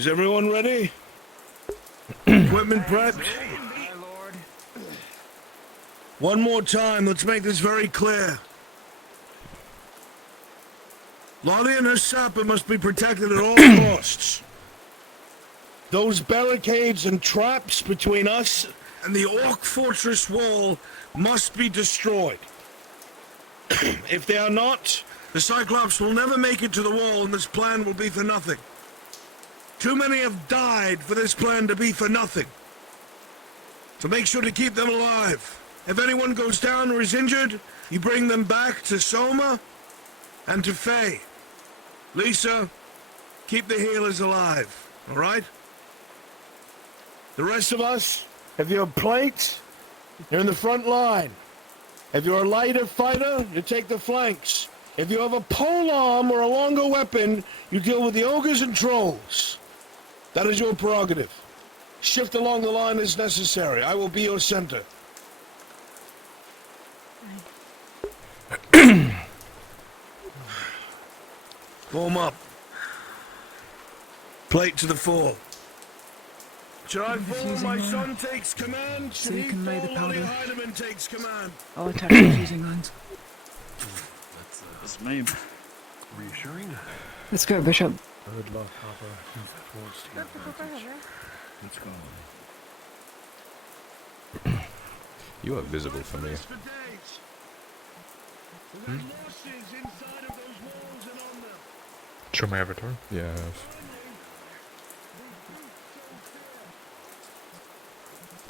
Is everyone ready? Equipment prepped? One more time, let's make this very clear. Lolly and her sapper must be protected at all costs. Those barricades and traps between us and the Orc Fortress wall must be destroyed. If they are not, the Cyclops will never make it to the wall and this plan will be for nothing. Too many have died for this plan to be for nothing. So make sure to keep them alive. If anyone goes down or is injured, you bring them back to Soma and to Faye. Lisa, keep the healers alive, all right? The rest of us, if you're plates, you're in the front line. If you're a lighter fighter, you take the flanks. If you have a pole arm or a longer weapon, you deal with the ogres and trolls. That is your prerogative. Shift along the line as necessary. I will be your center. Warm up. Plate to the fore. Should I fall? My son takes command. Should he fall? Lolly Heidemann takes command. I'll attack the fusing lines. That's me. Reassuring. Let's go, Bishop. Good luck, Hopper. Towards the advantage. Let's go. You are visible for me. Show my avatar. Yeah,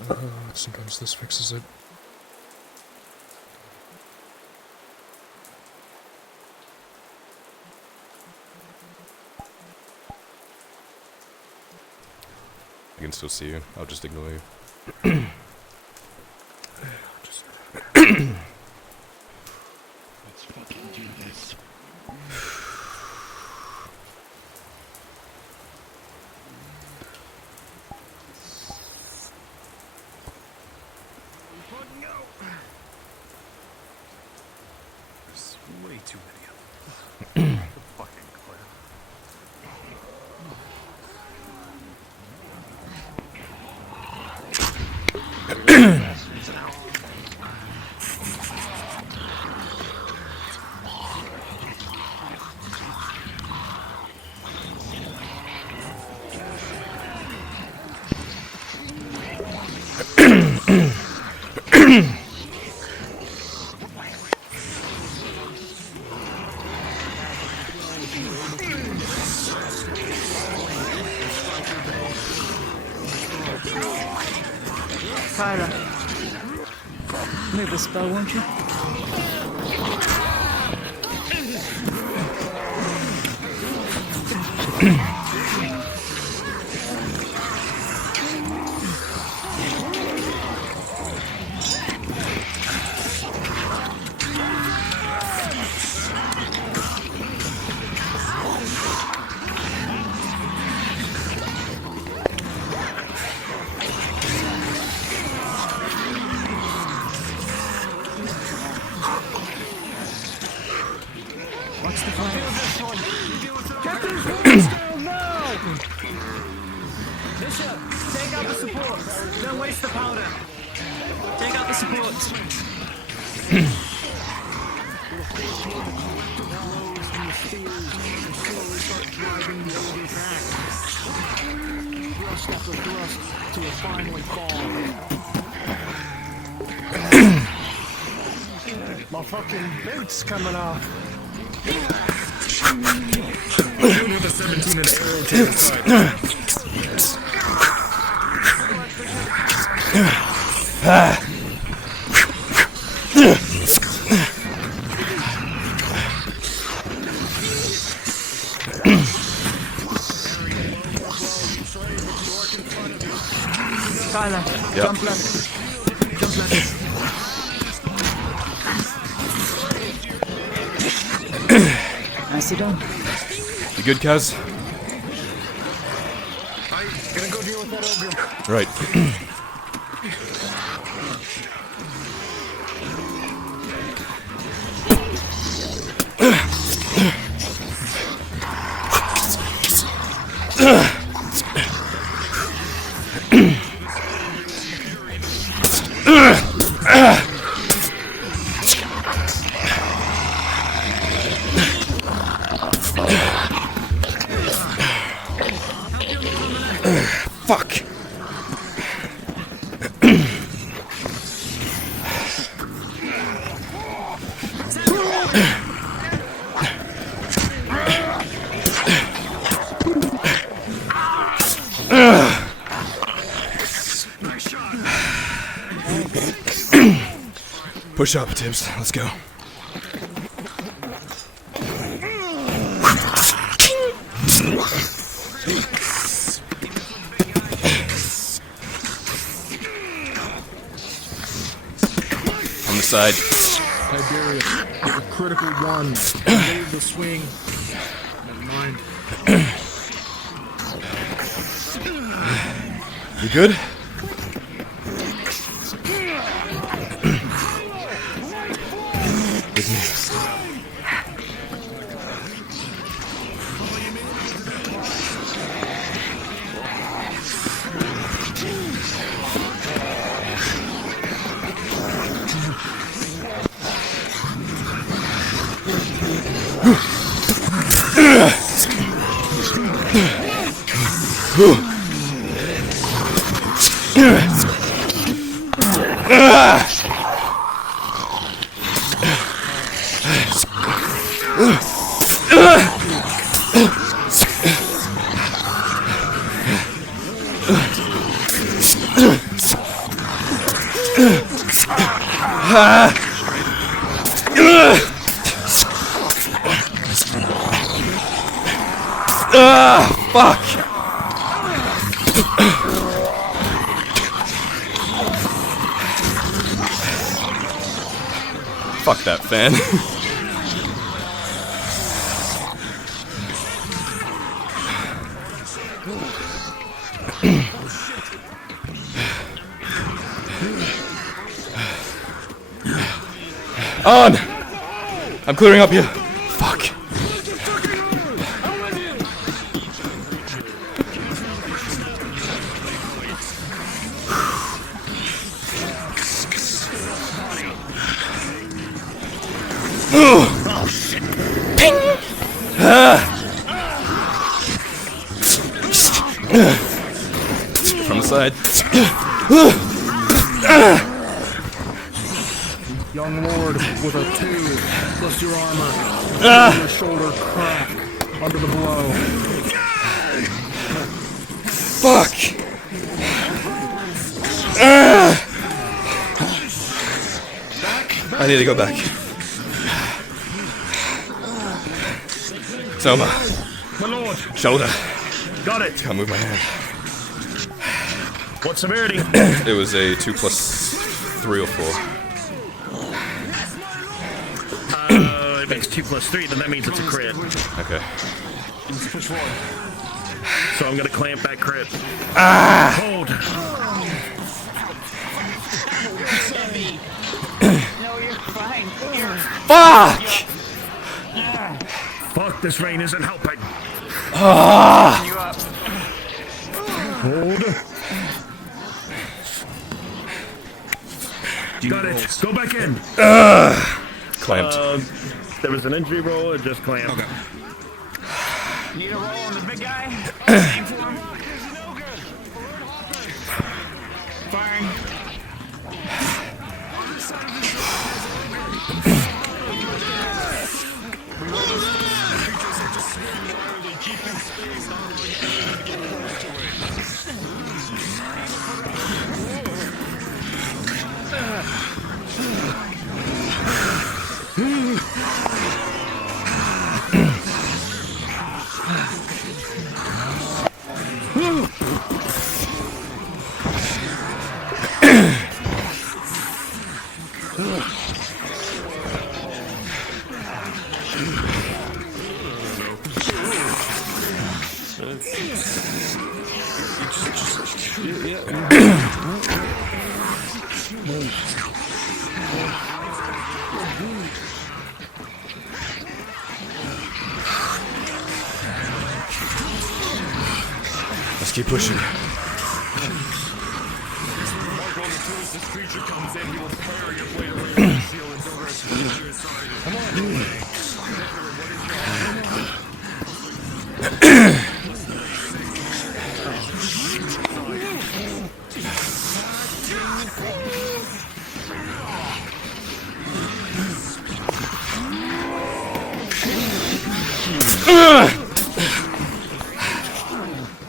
I have. Sometimes this fixes it. I can still see you. I'll just ignore you. Let's fucking do this. There's way too many of them. Fucking clear. Kyra. Move the spell, won't you? What's the plan? Get these guns down now! Bishop, take out the supports. Don't waste the powder. Take out the supports. Thrust after thrust till it finally falls. My fucking boot's coming off. Even with a 17 and an arrow to the side. Kyla, Yep. jump left. Jump left. Nicely done. You good, Kaz? Gonna go deal with that ogre. Right. Fuck. Push up, Tibbs. Let's go. On the side. Tiberius, get a critical one. Move the swing. Never mind. You good? Fuck! Fuck that fan. On! I'm clearing up here. Fuck. From the side. Young Lord with a 2 plus your armor. Your shoulder crack under the blow. Fuck! I need to go back. Soma. My lord. Shoulder. Got it. Can't move my hand. What severity? It was a 2 plus 3 or 4. It makes 2 plus 3, then that means it's a crit. Okay. So I'm gonna clamp that crit. Hold. No, you're fine. Fuck! Fuck, this rain isn't helping. You up. Hold. Got it. Go back in. Clamped. There was an injury roll or just clamp? Okay. Need a roll on the big guy? Aim for him. Firing. Let's keep pushing.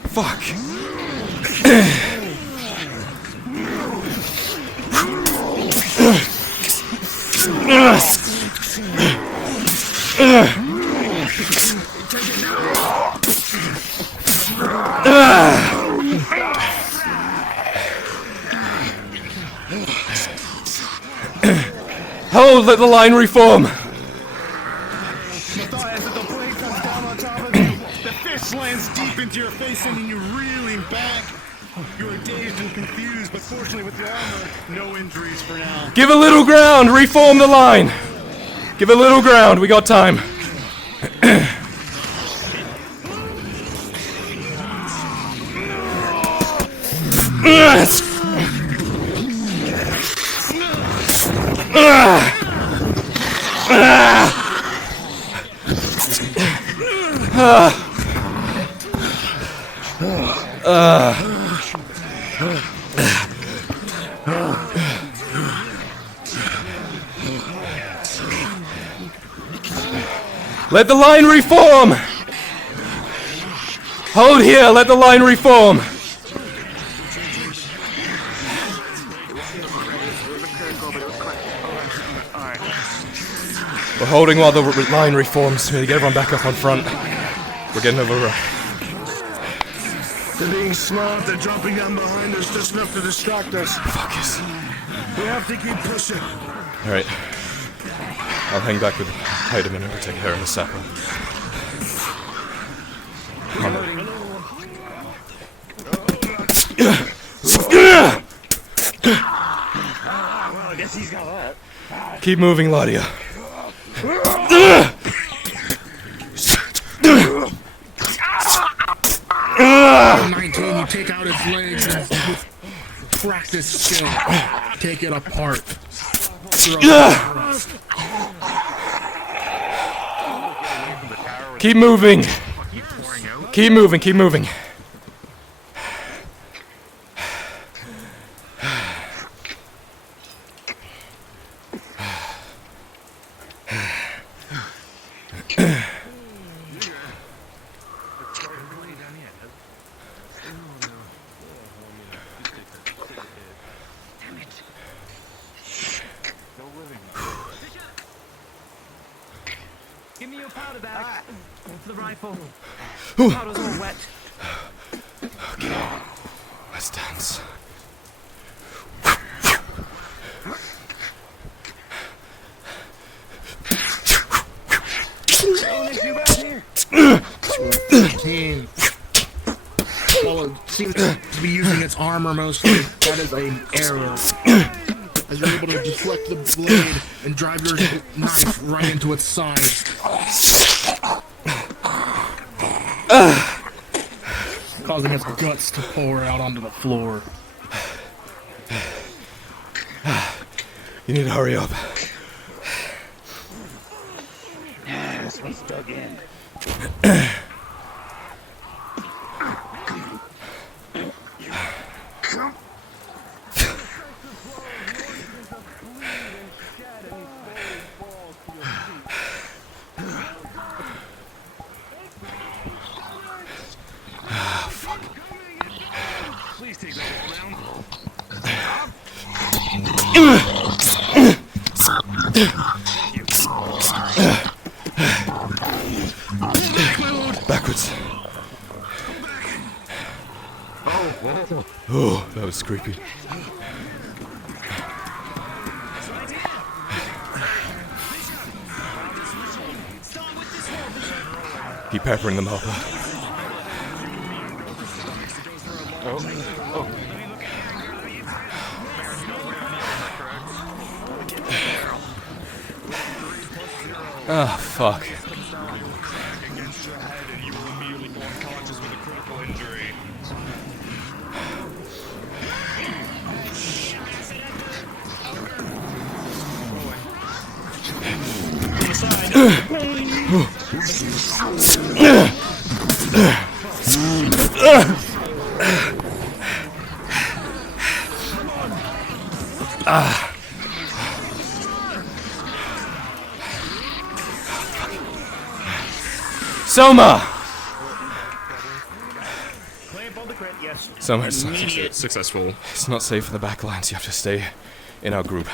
Fuck. Hold, let the line reform. Matthias, if the blade comes down on top of you, the fish lands deep into your face, sending you reeling back. You are dazed and confused, but fortunately with your armor, no injuries for now. Give a little ground, reform the line. Give a little ground, we got time. Let the line reform! Hold here, let the line reform! We're holding while the line reforms. We need to get everyone back up on front. We're getting over. They're being smart. They're dropping down behind us just enough to distract us. Fuck yes. We have to keep pushing. Alright. I'll hang back with Hayden and take care of the sapper. Keep moving, Gladia. 19, you take out its legs and with practice skill, take it apart. Keep moving. Keep moving, keep moving. Give me your powder bag. For the rifle. Powder's all wet. Okay, let's dance. Team. Well, it seems to be using its armor mostly. That is an error. As you're able to deflect the blade and drive your knife right into its side. Causing its guts to pour out onto the floor. You need to hurry up. This one's dug in. Please take that down. Backwards. Oh, that was creepy. Keep peppering them, Hopper. Oh, fuck. Against your head, and you will immediately fall unconscious with a critical injury. Soma! Clamp on the crit, yes. Soma, it's not, Immediate. Successful. it's not safe in the back lines. You have to stay in our group.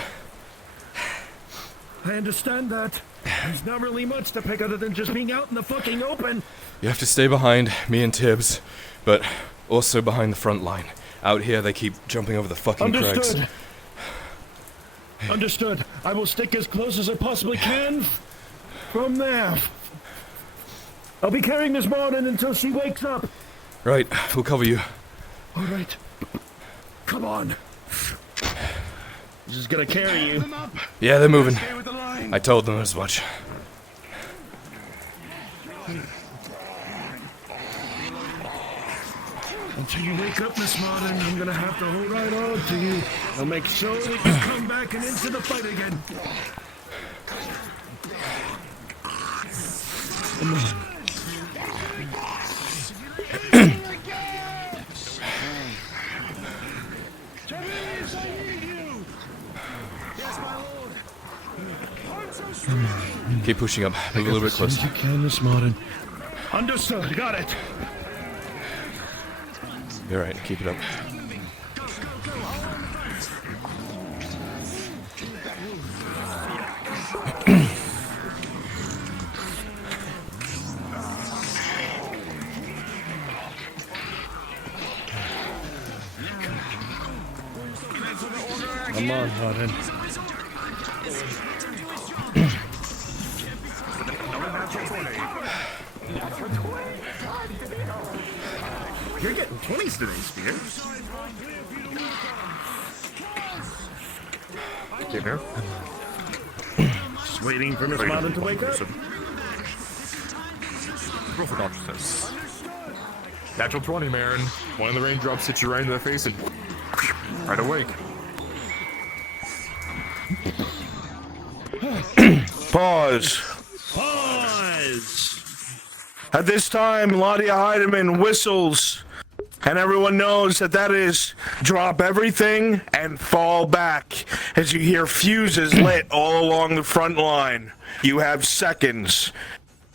I understand that. There's not really much to pick other than just being out in the fucking open. You have to stay behind me and Tibbs, but also behind the front line. Out here, they keep jumping over the fucking crags. Understood. Understood. I will stick as close as I possibly can from there. I'll be carrying Miss Martin until she wakes up. Right, we'll cover you. All right. Come on. This is gonna carry you. Yeah, they're moving. I told them as much. Until you wake up, Miss Martin, I'm gonna have to hold right on to you. I'll make sure that you come back and into the fight again. Come on. Keep pushing up. Move a little bit closer. You can, Miss Martin. Understood. Got it. You're right. Keep it up. Come on, Martin. You're getting 20s today, Spear. Dinner? Just waiting for Miss Martin to wake up. Roll for consciousness. Natural 20, Marin. One of the raindrops hits you right in the face and right awake. Pause. Pause. At this time, Ladia Heidemann whistles, and everyone knows that that is drop everything and fall back as you hear fuses lit all along the front line. You have seconds.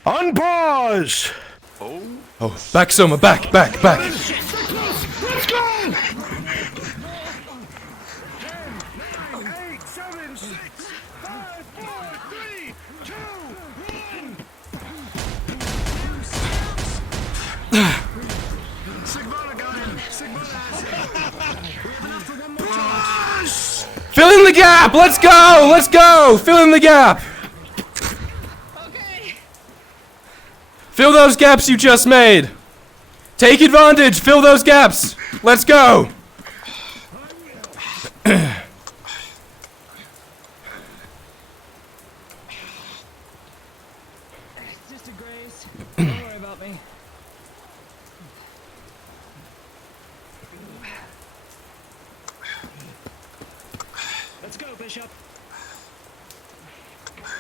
Unpause! Oh, back, Soma. Back, back, back. Let's go! 8, 7, 6, 5, 4, 3, 2, 1. Sigmara got him. Fill in the gap. Let's go. Let's go. Fill in the gap. Okay. Fill those gaps you just made. Take advantage. Fill those gaps. Let's go. Sister Grace, don't worry about me. Let's go, Bishop.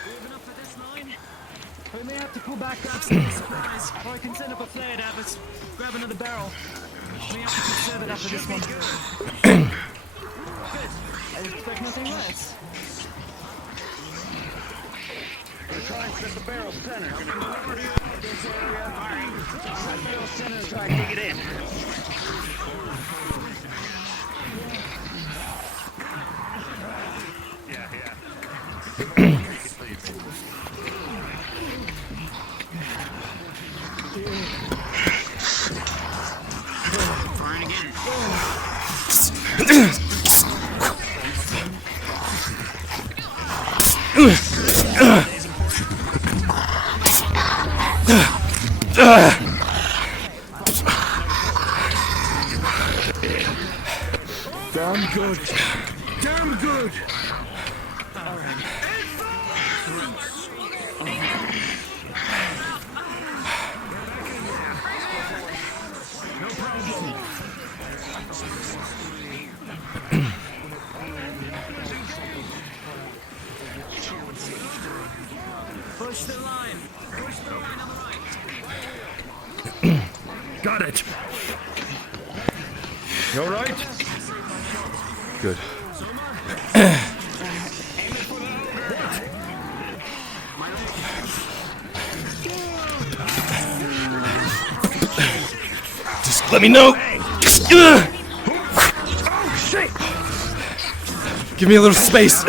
Moving up for this line. We may have to pull back down to supplies, or I can send up a flare to have us grab another barrel. We have to conserve it after this one. Good. I expect nothing less. Try and set the barrel center. This area. Alright. Set the barrel center and try and dig it in. Damn good. Damn good. No problem. Push the line. Push the line on the right. Got it. You all right? Good. Let me know. Give me a little space.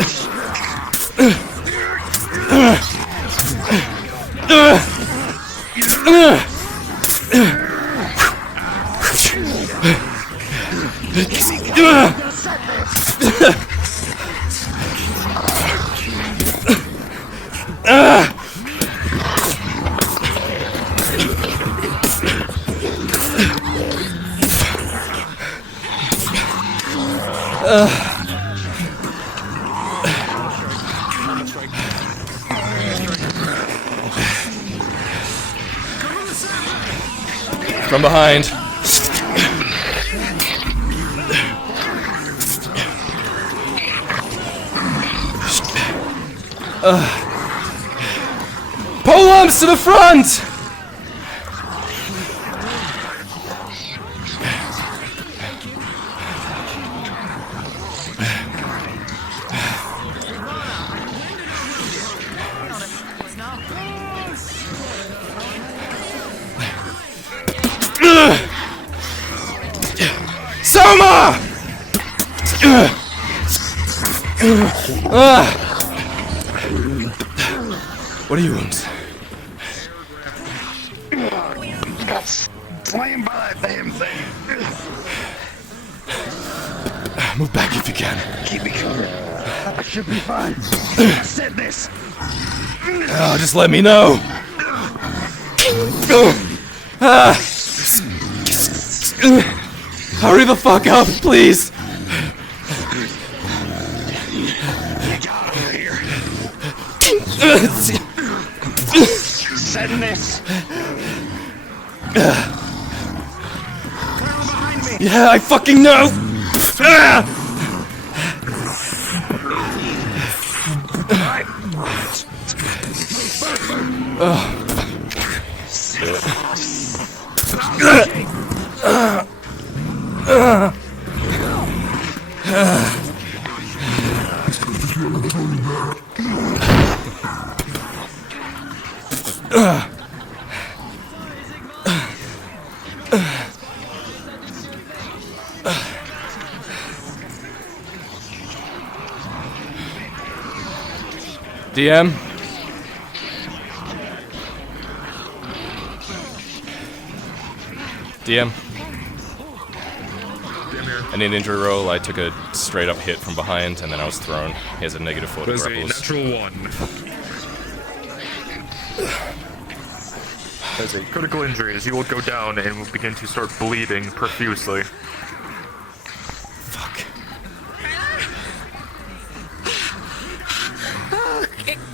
From behind. Pole arms to the front! Soma! What are your wounds? Got slammed by that damn thing. Move back if you can. Keep me covered. I should be fine. I said this. Oh, just let me know. Hurry the fuck up, please. Get out of here. Said this. Yeah, I fucking know. DM? DM? I need an injury roll. I took a straight up hit from behind and then I was thrown. He has a -4 to There's a grapples. natural 1. As a critical injury, as you will go down and will begin to start bleeding profusely. Fuck.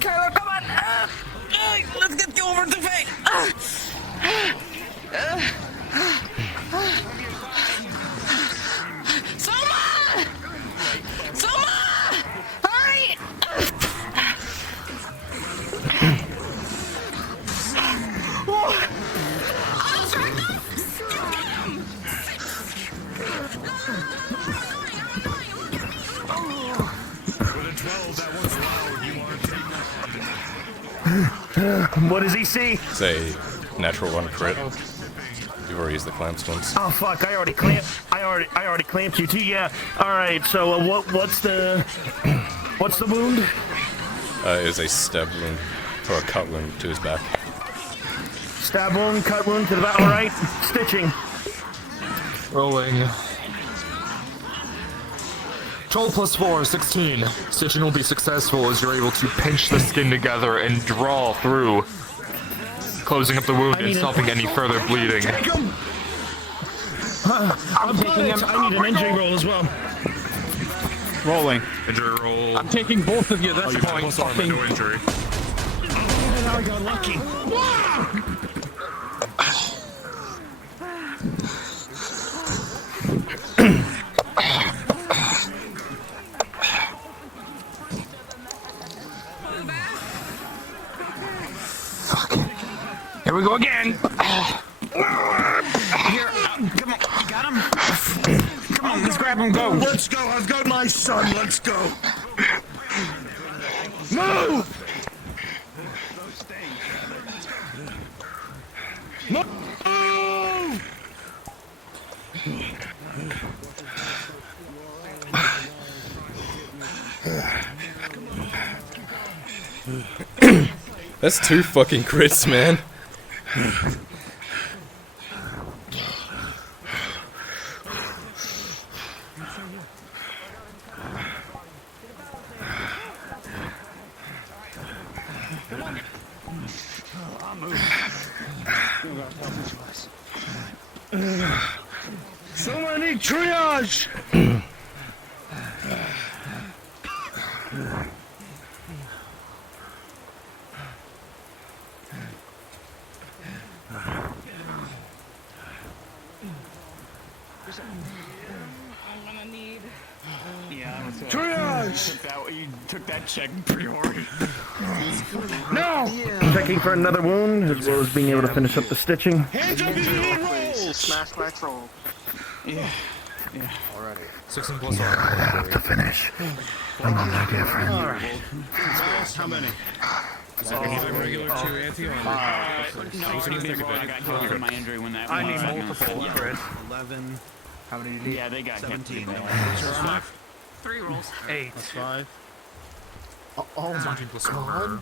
Carlo, come on! Let's get you over the vein! Soma! Soma! Hurry! What does he see? It's a natural 1 crit. You've already used the clamps once. Oh fuck! I already clamped you too. Yeah. All right. So what's the wound? It was a stab wound, or a cut wound to his back. Stab wound, cut wound to the back. All right. Stitching. Rolling. 12 plus 4, 16. Stitching will be successful as you're able to pinch the skin together and draw through, closing up the wound and stopping any further bleeding. I'm taking him. I need an injury roll as well. Rolling. Injury roll. I'm taking both of you. That's Falling arm, but no injury. Now I got lucky. Here we go again. Here, come on, you got him? Come on, let's grab him, go! Let's go. I've got my son. Let's go. Move! Move! That's 2 fucking crits, man. Someone need triage! Triage! You took that check pretty hard. No! Checking for another wound, as well as being able to finish up the stitching. Hands up if you need rolls! Smash max roll. 16 plus R. I have to finish. I'm on that different. How many? Regular 2 anti-armor. I got hit from my injury when that I need multiple, Chris. 11. How many do you need? Yeah, they got 17. hit. 3 rolls. 8. That's 5. Oh my 17 plus armor.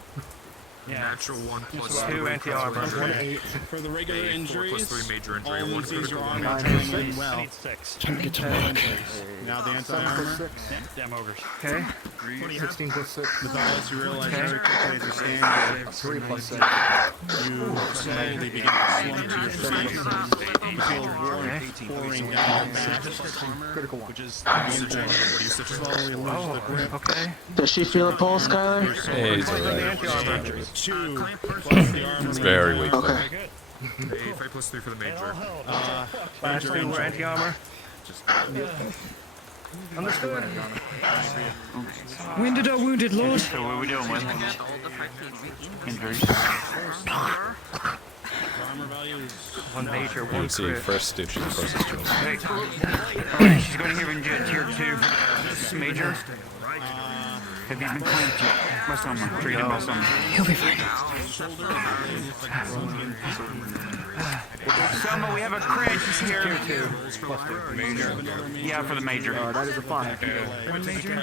Yeah. Natural 1 plus 2 anti-armor. 8. For the regular 4 injuries, plus 3 major all injury, 1 of these critical are one. armor turning in I well. need 6. Trying to get to work. Now the anti-armor. Damn ogres. Okay. 16 plus 6. Matthias, you realize very quickly as you stand, 3 plus 6. you slowly begin to slump to your feet. You feel warmth pouring down your back, Critical 1. which is slowly lose the grip. Okay. Does she feel a pulse, Skylar? Hey, he's alright. 2 plus the armor. It's very weak. Okay. A 5 plus 3 for the major. Last 2 were anti-armor. Understood. Wounded or wounded, Lord? So what are we doing with injuries? Armor value is 1 major, You 1 can see crit. first stitch is closest to him. Alright, she's going to hear in tier 2. Major. Have you been clamped yet? Rest on me. Treat him, rest on me. He'll be fine. Selma, we have a crit here. Yeah, for the major. That is a 5. For the major,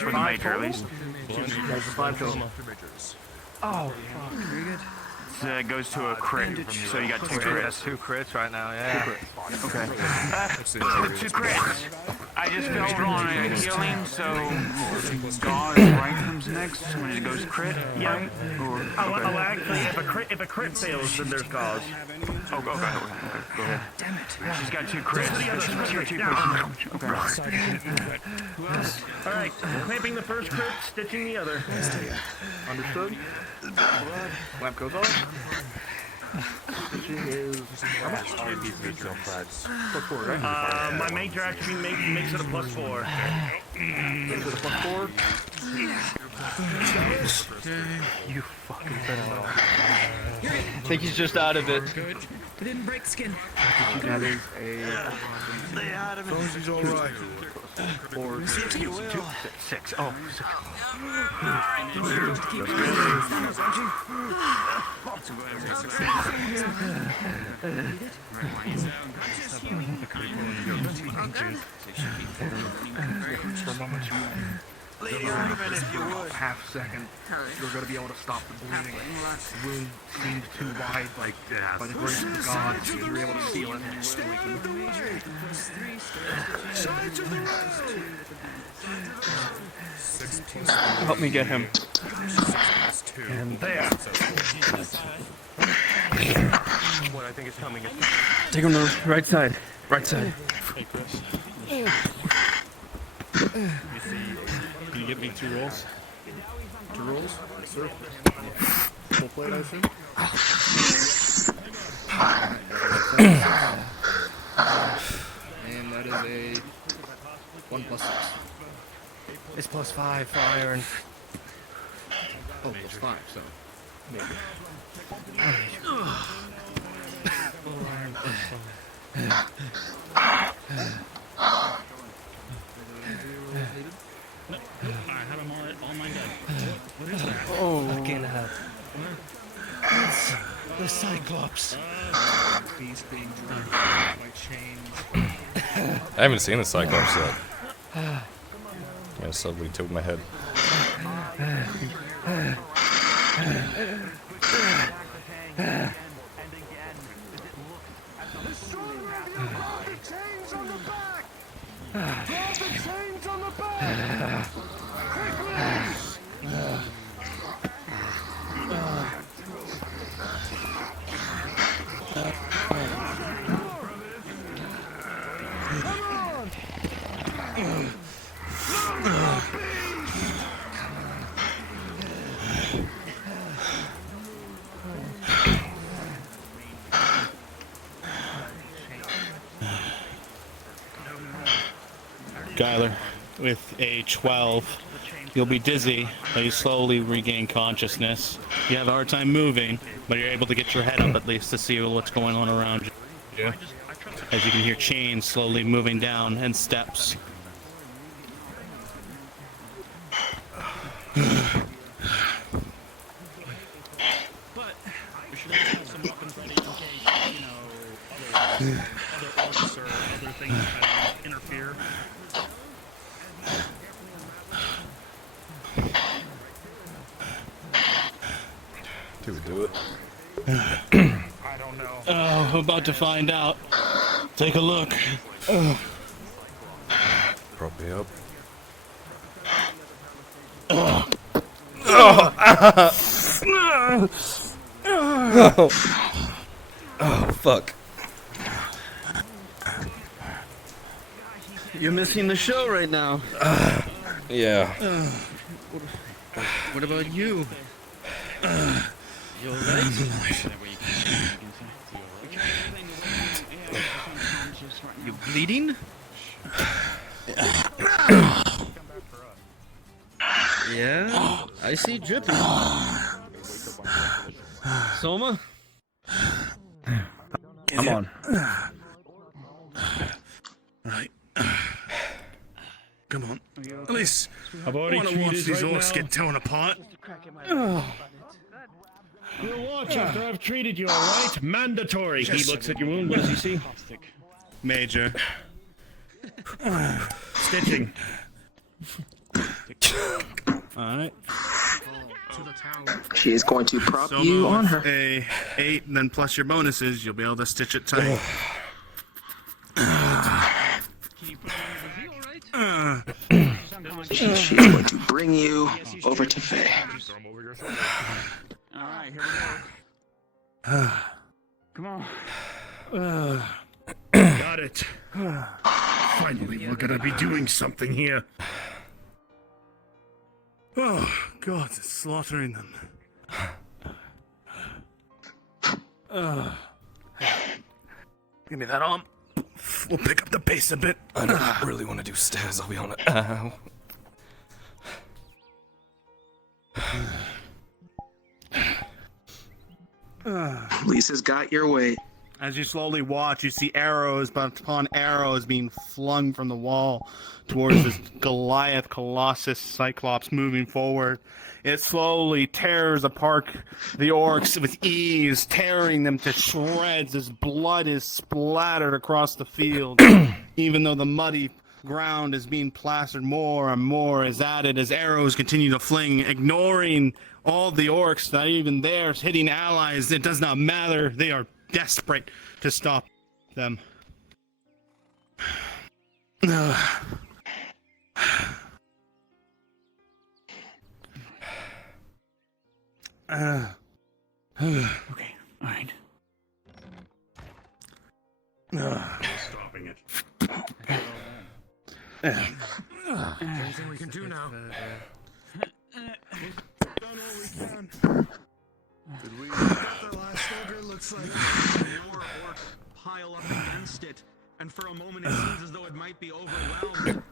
at least. That is a 5 total. Oh, fuck. Very good. It goes to a crit, so you got 2 crits. That's 2 crits right now, yeah. 2 crits. Okay. 2 crits. I just fell on a healing, so Gauze right comes next when it goes crit, right? Or, okay. Oh, actually, if a crit fails, then there's Gauze. Oh, okay, go ahead. Damn it. She's got 2 crits. Tier 2 person. Okay. Alright, clamping the first crit, stitching the other. Understood? Lamp goes off. Stitching is plus 4, right? My major actually makes it a +4. Is it a plus 4? You fucking fell. I think he's just out of it. It didn't break skin. That is a He's alright. 4. 6. Oh, 6. Half second, you're going to be able to stop the bleeding. The wound seemed too wide, like, by the grace of God, you're able to seal it. Help me get him. And there. Take him to the right side. Right side. Can you get me 2 rolls? 2 rolls? Yes, sir. Full plate, I assume? And that is a 1 plus 6. It's +5 for iron. Oh, plus 5, so. Maybe. I have them all mine dead. What is that? Oh. Fucking hell. The Cyclops. Beast being dragged by chains. I haven't seen the Cyclops yet. I suddenly tilted my head. Skyler, with a 12, you'll be dizzy, but you slowly regain consciousness. You have a hard time moving, but you're able to get your head up at least to see what's going on around you. As you can hear chains slowly moving down and steps. But we should have some weapons ready in case, you know, other orcs or other things that interfere. Do we do it? I don't know. Oh, I'm about to find out. Take a look. Prop me up. Oh, fuck. You're missing the show right now. Yeah. What about you? You alright? You bleeding? Yeah, I see dripping. Soma? Come on. Right. Come on. At least I've I already want to watch treated these right orcs now. get torn apart. You'll watch after I've treated you, alright? Mandatory. He looks at your wound. What does he see? Major. Stitching. Alright. She is going to prop So you on with her. a 8, and then plus your bonuses, you'll be able to stitch it tight. She is going to bring you over to Faye. Alright, here we go. Come on. Got it. Finally, we're gonna be doing something here. Oh, God, it's slaughtering them. Give me that arm. We'll pick up the pace a bit. I don't really want to do stairs, I'll be honest. Ow. Lisa's got your weight. As you slowly watch, you see arrows upon arrows being flung from the wall towards this Goliath Colossus Cyclops moving forward. It slowly tears apart the orcs with ease, tearing them to shreds as blood is splattered across the field. Even though the muddy ground is being plastered, more and more is added as arrows continue to fling, ignoring all the orcs, not even theirs, hitting allies. It does not matter. They are desperate to stop them. Okay, alright. Stopping it. Anything we can do now? Done all we can. Did we got the last ogre? Looks like More orcs pile up against it, and for a moment it seems as though it might be overwhelmed.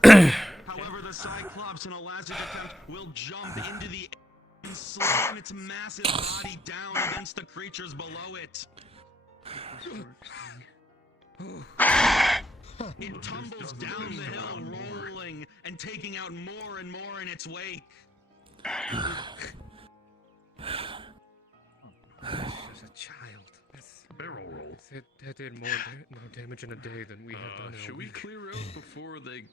However, the Cyclops in a last-ditch attempt will jump into the air and slam its massive body down against the creatures below it. It tumbles down the hill, rolling and taking out more and more in its wake. She's a child. barrel roll. That did more damage in a day than we have done in a Should we week. clear out before they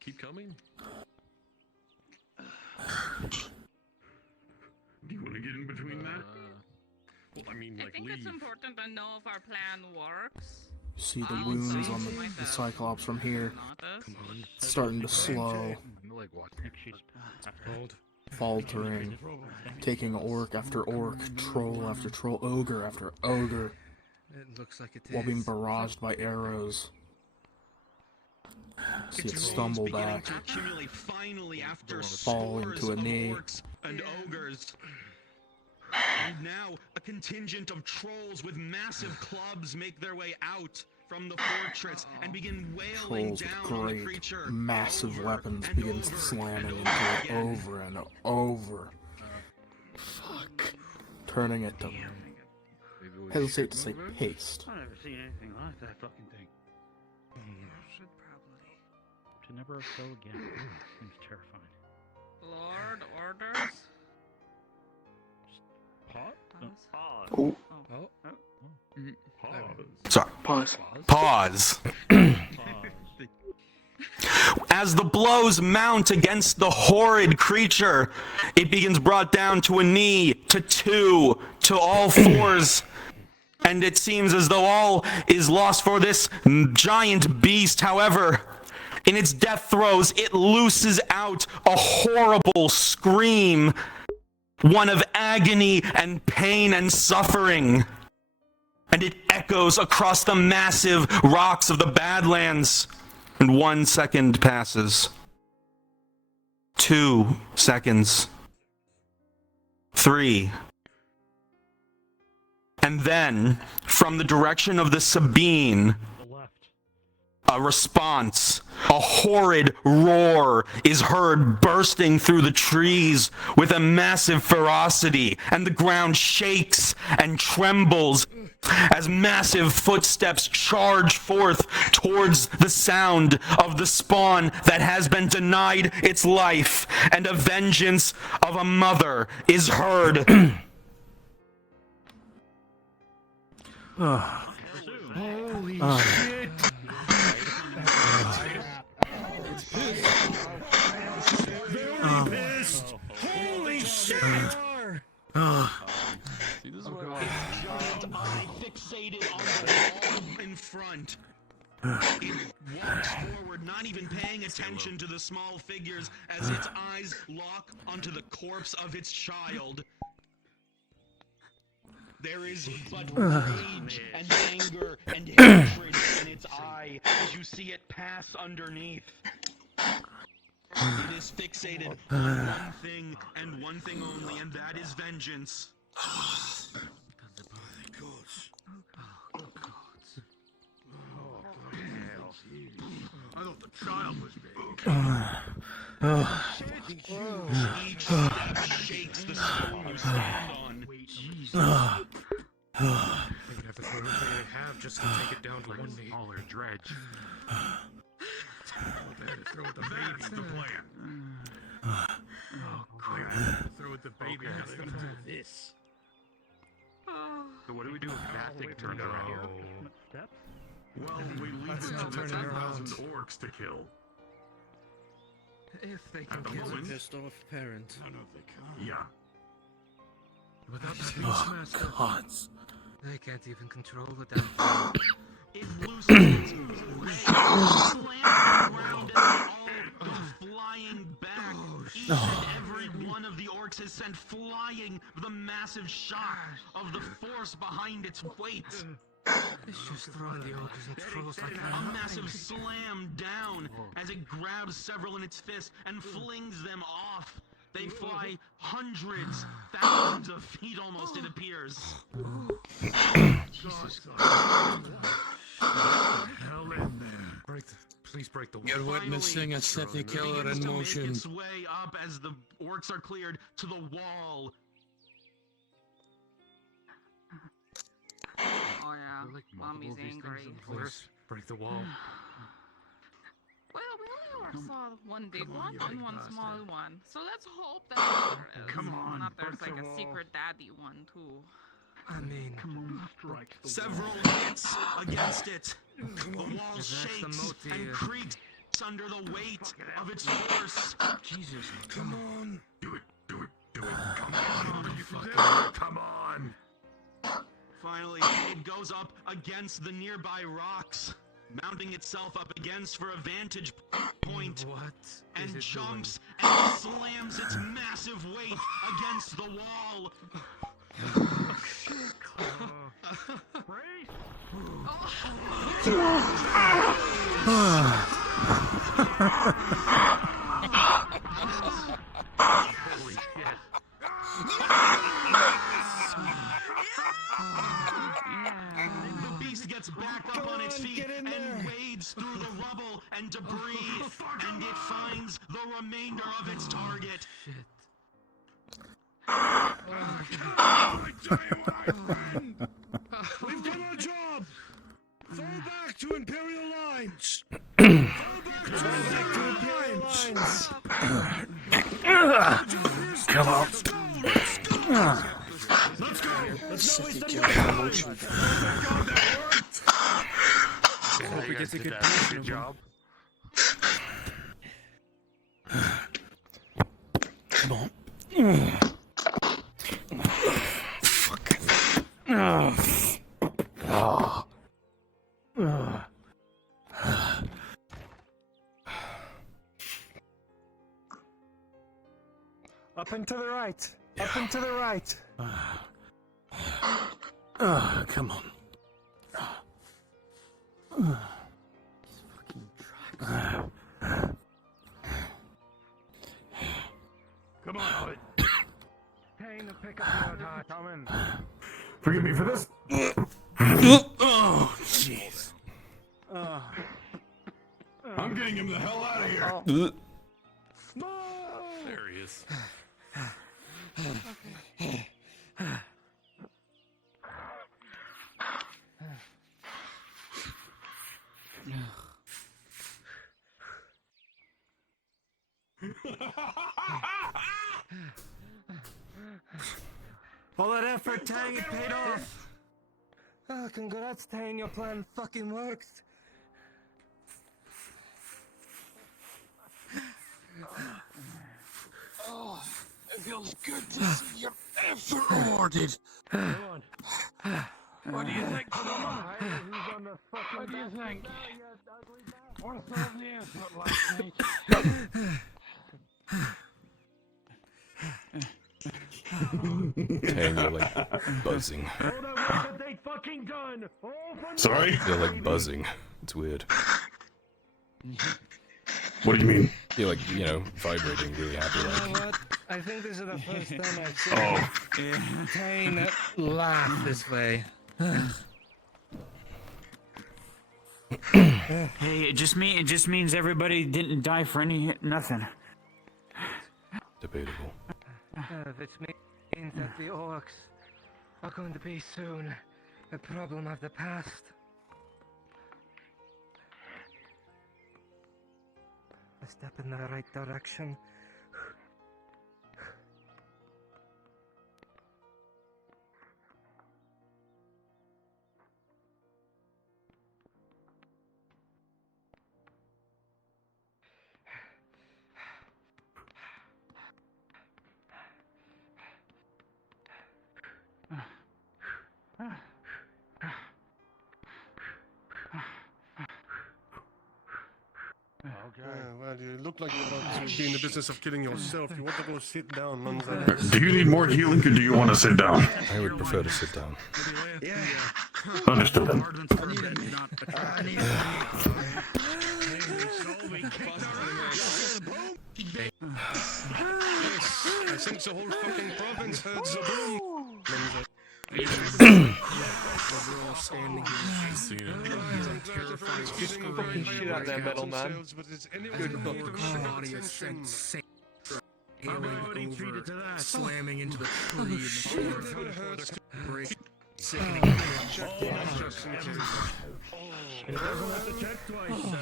keep coming? Do you want to get in between that? Well, I mean, I like, think leave. it's important to know if our plan works. See the wounds on the Cyclops from here. It's starting to slow. Faltering. Taking orc after orc, troll after troll, ogre after ogre. It looks like it while being barraged by arrows. See it stumble back. To accumulate finally after Fall scores into a of knee. orcs and ogres. And now a contingent of trolls with massive clubs make their way out from the fortress and begin wailing Trolls with down on the great, creature. massive weapons begins slamming into it over and over. Fuck. Turning it to, hesitate to say paste. I've never seen anything like that fucking thing. Should probably. To never go again. Seems terrifying. Lord orders. Pause. Sorry. Pause. Pause. As the blows mount against the horrid creature, it begins brought down to a knee, to two, to all fours. And it seems as though all is lost for this giant beast. However, in its death throes, it looses out a horrible scream, one of agony and pain and suffering. And it echoes across the massive rocks of the Badlands. And 1 second passes. 2 seconds. 3. And then, from the direction of the Sabine, a response, a horrid roar is heard bursting through the trees with a massive ferocity, and the ground shakes and trembles as massive footsteps charge forth towards the sound of the spawn that has been denied its life, and a vengeance of a mother is heard. Holy shit! Holy shit! See, this is where giant eye fixated on the wall in front. It walks forward, not even paying attention to the small figures as its eyes lock onto the corpse of its child. There is but rage and anger and hatred in its eye as you see it pass underneath. It is fixated on one thing and one thing only, and that is vengeance. I thought the child was big. Each step shakes the stone you stand on. I think have to throw everything I have just to take it down to one knee. Smaller dredge. Throw with the baby. That's the plan. Oh, crap. Throw with the baby. Okay. This. So what do we do if that thing turned around? Well, we leave That's it to not the turning 10,000 orcs to kill. If they can At the kill a moment. pissed off parent. I know they can't. Yeah. Without the Beastmaster. They can't even control the damn thing. It loosens its way, slams the ground, and they all go flying back. Each and every one of the orcs is sent flying with a massive shock of the force behind its weight. It's just throwing the ogres and trolls like A massive slam down as it grabs several in its fist and flings them off. They fly hundreds, thousands of feet almost, it appears. Jesus. Hell in there. Please break the wall. You're witnessing a city killer in Begins to motion. make its way up as the orcs are cleared to the wall. Oh yeah, Like Mommy's multiple of these angry. things in place. Break the wall. Well, we only saw one big one and one small one. So let's hope that there is. Come on, Not there's like Buster a secret daddy one too. I mean, come on, strike the Several hits against it. The wall shakes and creaks under the weight of its force. Jesus. Come on. Do it. Come on. Finally, it goes up against the nearby rocks, mounting itself up against for a vantage point. What? And jumps and slams its massive weight against the wall. Holy shit. The beast gets back up on its feet and wades through the rubble and debris, and it finds the remainder of its target. We've done our job. Fall back to Imperial lines. Fall back to Imperial lines. Come on. Let's go. Let's not waste any Hope we get a good portion of job. Come on. Up and to the right. Up and to the right. Come on. Come on, Hobbit. Tane, pick up your heart. Coming. Forgive me for this. Oh, jeez. I'm getting him the hell out of here. There he is. All that effort, Tang, it paid off. Oh, congrats, Tang. Your plan fucking works. Oh, it feels good to see your effort rewarded. What do you think? What do you think? What thought the effort last night? Tang, you're like buzzing. Sorry? You're like buzzing. It's weird. What do you mean? You're like, you know, vibrating really happy You like. know what? I think this is the first time I've seen Tane laugh this way. Hey, it just means everybody didn't die for nothing. Debatable. This means that the orcs are going to be soon a problem of the past. A step in the right direction. Well, you look like you're about to be in the business of killing yourself. You want to go sit down, man. Do you need more healing or do you want to sit down? I would prefer to sit down. Yeah. Understood then. I think the whole fucking province heard the boom. We're all standing here. Fucking shit out of that metal, man. Good Claudia sent Saint hailing over, slamming into the tree in the forest. Break. Sickening. It doesn't have to check twice, sir.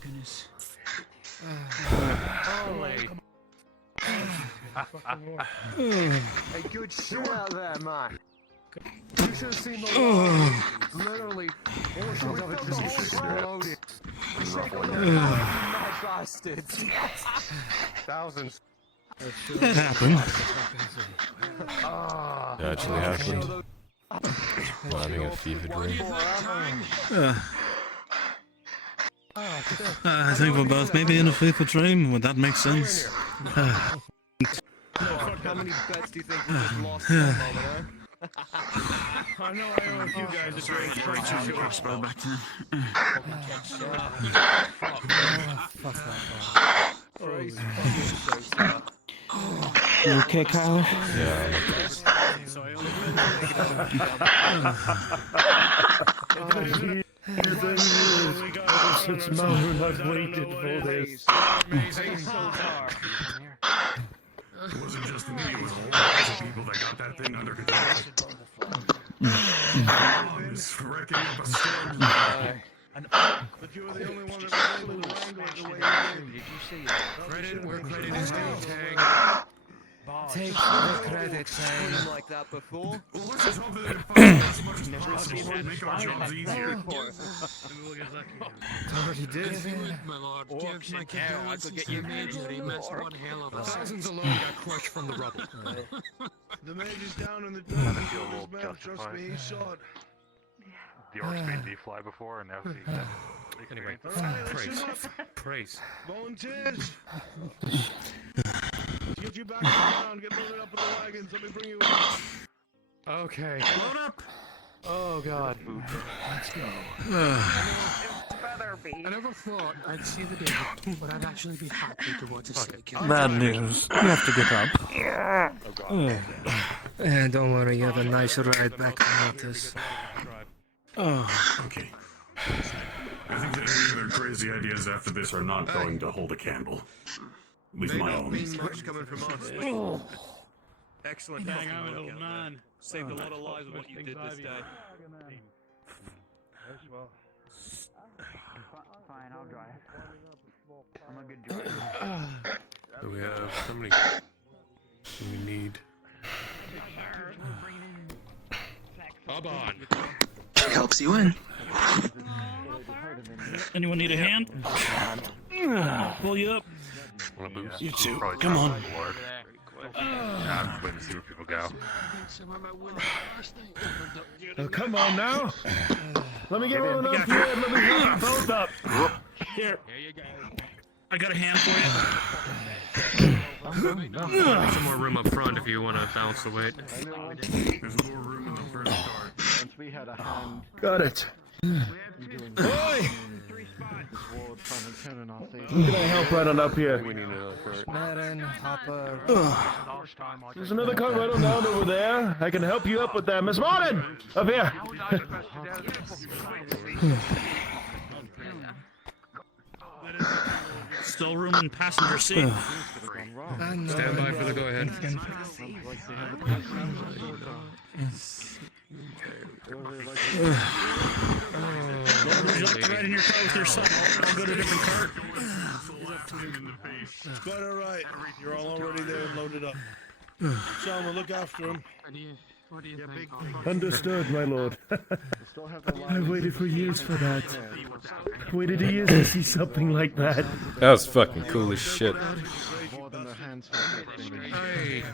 goodness. Holy. Hey, good shit out there, man. You should have seen the light. Literally. Exploded. Mad bastards. Thousands. That happened. It actually happened. I'm having a fever dream. I think we're both maybe in a fever dream. Would that make sense? How many bets do you think we just lost in that moment, huh? I know I owe a few guys just ready to break your shoulders. Back to You okay, Kyler? Since Mountain I've waited for this. It wasn't just me, it was a lot of people that got that thing under control. It's wrecking up a storm. But you were the only one that was able to wrangle it the way you did. Did you see it? Credit where credit is due, Tang. Take the credit, Tang. Like that before? Well, let's just hope that it follows as much as possible and make our jobs easier. Already did. My lord, give my condolences to the major. He messed one hell of a Thousands alone got crushed from the rubble. The major's down in the dump. Trust me, he saw it. The orcs made me fly before, and now see. Anyway, praise. Praise. Volunteers! Let's get you back down, get loaded up in the wagons, let me bring you in. Okay. Load up! Oh, God. Let's go. I never thought I'd see the day, but I'd actually be happy to watch a snake. Bad news. You have to get up. Don't worry, you have a nice ride back to Nautis. Oh. Okay. I think that any other crazy ideas after this are not going to hold a candle. At least my own. Much coming from us. Excellent. Dang, I'm an old man. Saved a lot of lives with what you did this day. Fine, I'll drive. I'm a good driver. So we have somebody we need. Bob on. Helps you in. Anyone need a hand? Pull you up. You too. Come on. I'm waiting to see where people go. Oh, come on now. Let me get one up here and let me help you both up. Here. You go. I got a hand for you. There's some more room up front if you want to balance the weight. There's more room in the first cart. Got it. Boy! Can I help right on up here? There's another cart right on down over there. I can help you up with that. Miss Martin! Up here! Still room in passenger seat. Stand by for the go-ahead. Right in your car with your son. I'll go to a different cart. It's quite alright. You're all already there and loaded up. Salma, look after him. What do you think? Understood, my lord. I've waited for years for that. I've waited years to see something like that. That was fucking cool as shit. Hey.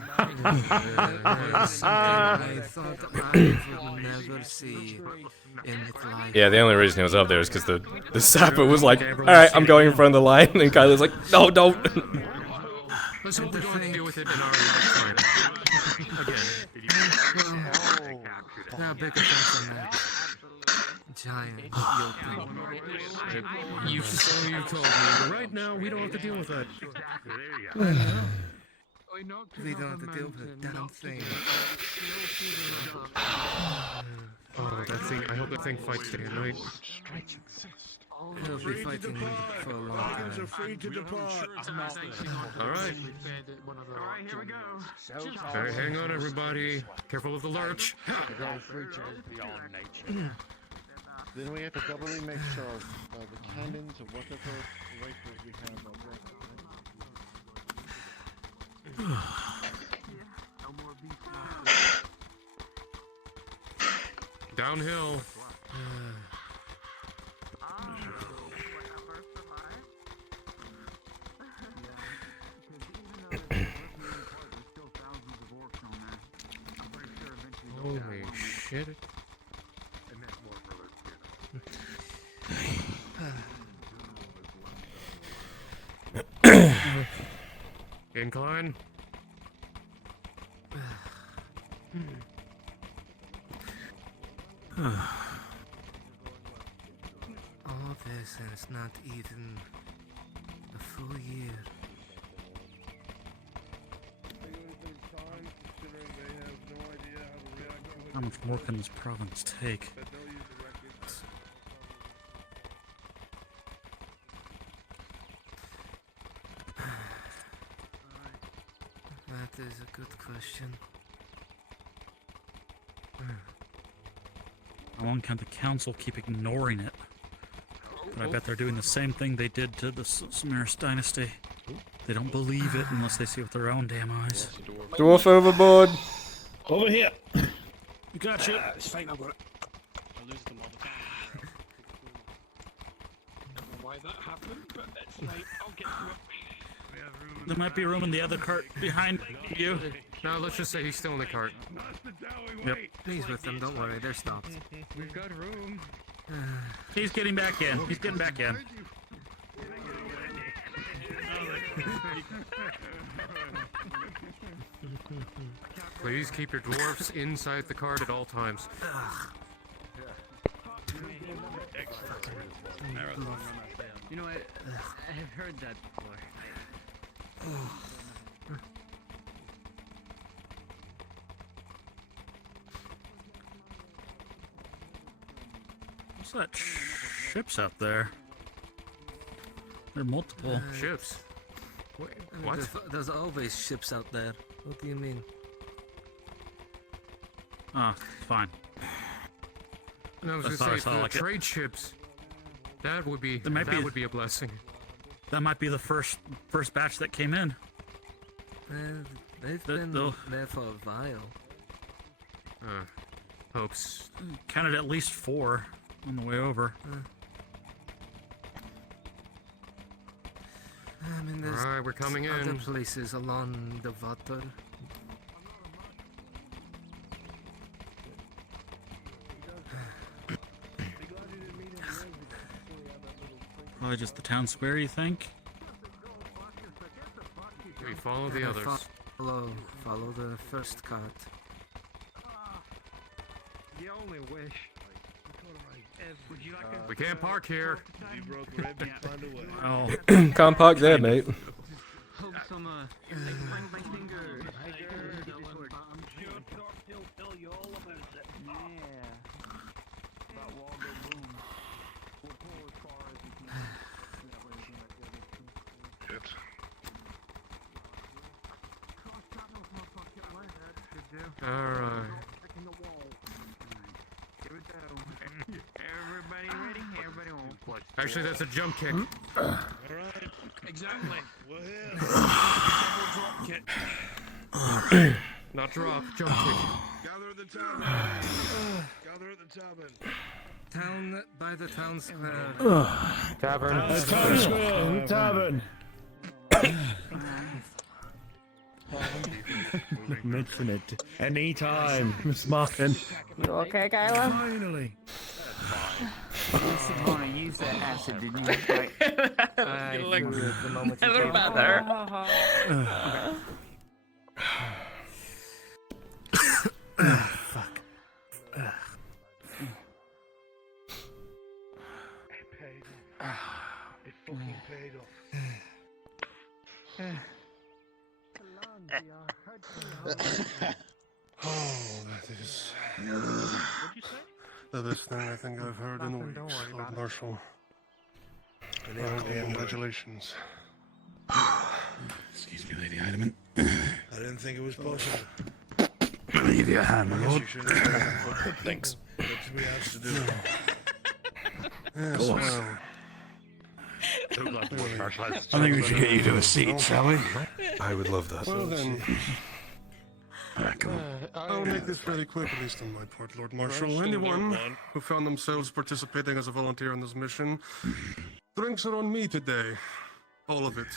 Yeah, the only reason he was up there is because the sapper was like, alright, I'm going in front of the line, and Kyler's like, no, don't. Let's hope we don't deal with it in our lifetime. Now, big offense on that. Giant You told me, but right now we don't have to deal with that. We don't have to deal with a damn thing. Oh, that thing, I hope that thing fights today, right? He'll be fighting for a long time. Alright. Here we go. Okay, hang on, everybody. Careful of the lurch. Then we have to doubly make sure the cannons or whatever rifles we have are Downhill. Holy shit. Incline. All this and it's not even a full year. How much more can this province take? That is a good question. How long can the council keep ignoring it? But I bet they're doing the same thing they did to the Samiris dynasty. They don't believe it unless they see it with their own damn eyes. Dwarf overboard. Over here. You got you. It's fine, I've got it. I'll lose the motherfucker. I don't know why that happened, but it's like, I'll get through it. There might be room in the other cart behind you. No, let's just say he's still in the cart. Yep. He's with them, don't worry, they're stopped. We've got room. He's getting back in. He's getting back in. Please keep your dwarfs inside the cart at all times. You know, I have heard that before. What's that? Ships out there. There are multiple ships. Wait, what? There's always ships out there. What do you mean? Oh, fine. And I was I gonna thought I say, saw the like a- trade ships. That would be would be a blessing. That might be the first batch that came in. They've been there for a while. Hopes. Counted at least 4 on the way over. I mean, there's Alright, we're coming other in. places along the water. Probably just the town square, you think? We follow the others. Follow the first cart. The only wish. Would you like a We can't park here. Oh. Can't park there, mate. Hope some, my finger. I'm sure Doc will tell you all about it. Yeah. That Waldo boom. We'll pull as far as we can. That way we can let the others Shit. Alright. Here we go. Everybody ready? Everybody on. Actually, that's a jump kick. Alright. Exactly. We're here. Double drop kick. Not drop, jump kick. Gather at the tavern. Gather at the tavern. Town by the town square. Tavern. Town square. Tavern. Mention it anytime, Miss Martin. You okay, Kyla? Finally. You want to use that acid, didn't you? Right. Like, the moment a you little take it. better. Fuck. It paid off. It fucking paid Oh, that is the best thing I think I've heard in a week, Lord Marshal. Congratulations. Excuse me, Lady Heidemann. I didn't think it was possible. I'll give you a hand, my lord. Thanks. What do we have to do? Yes, Go on. well. I think we should get you to a seat, shall we? I would love that. Well then, Come on. I'll make this very quick, at least on my part, Lord Marshal. Anyone who found themselves participating as a volunteer in this mission, drinks are on me today. All of it.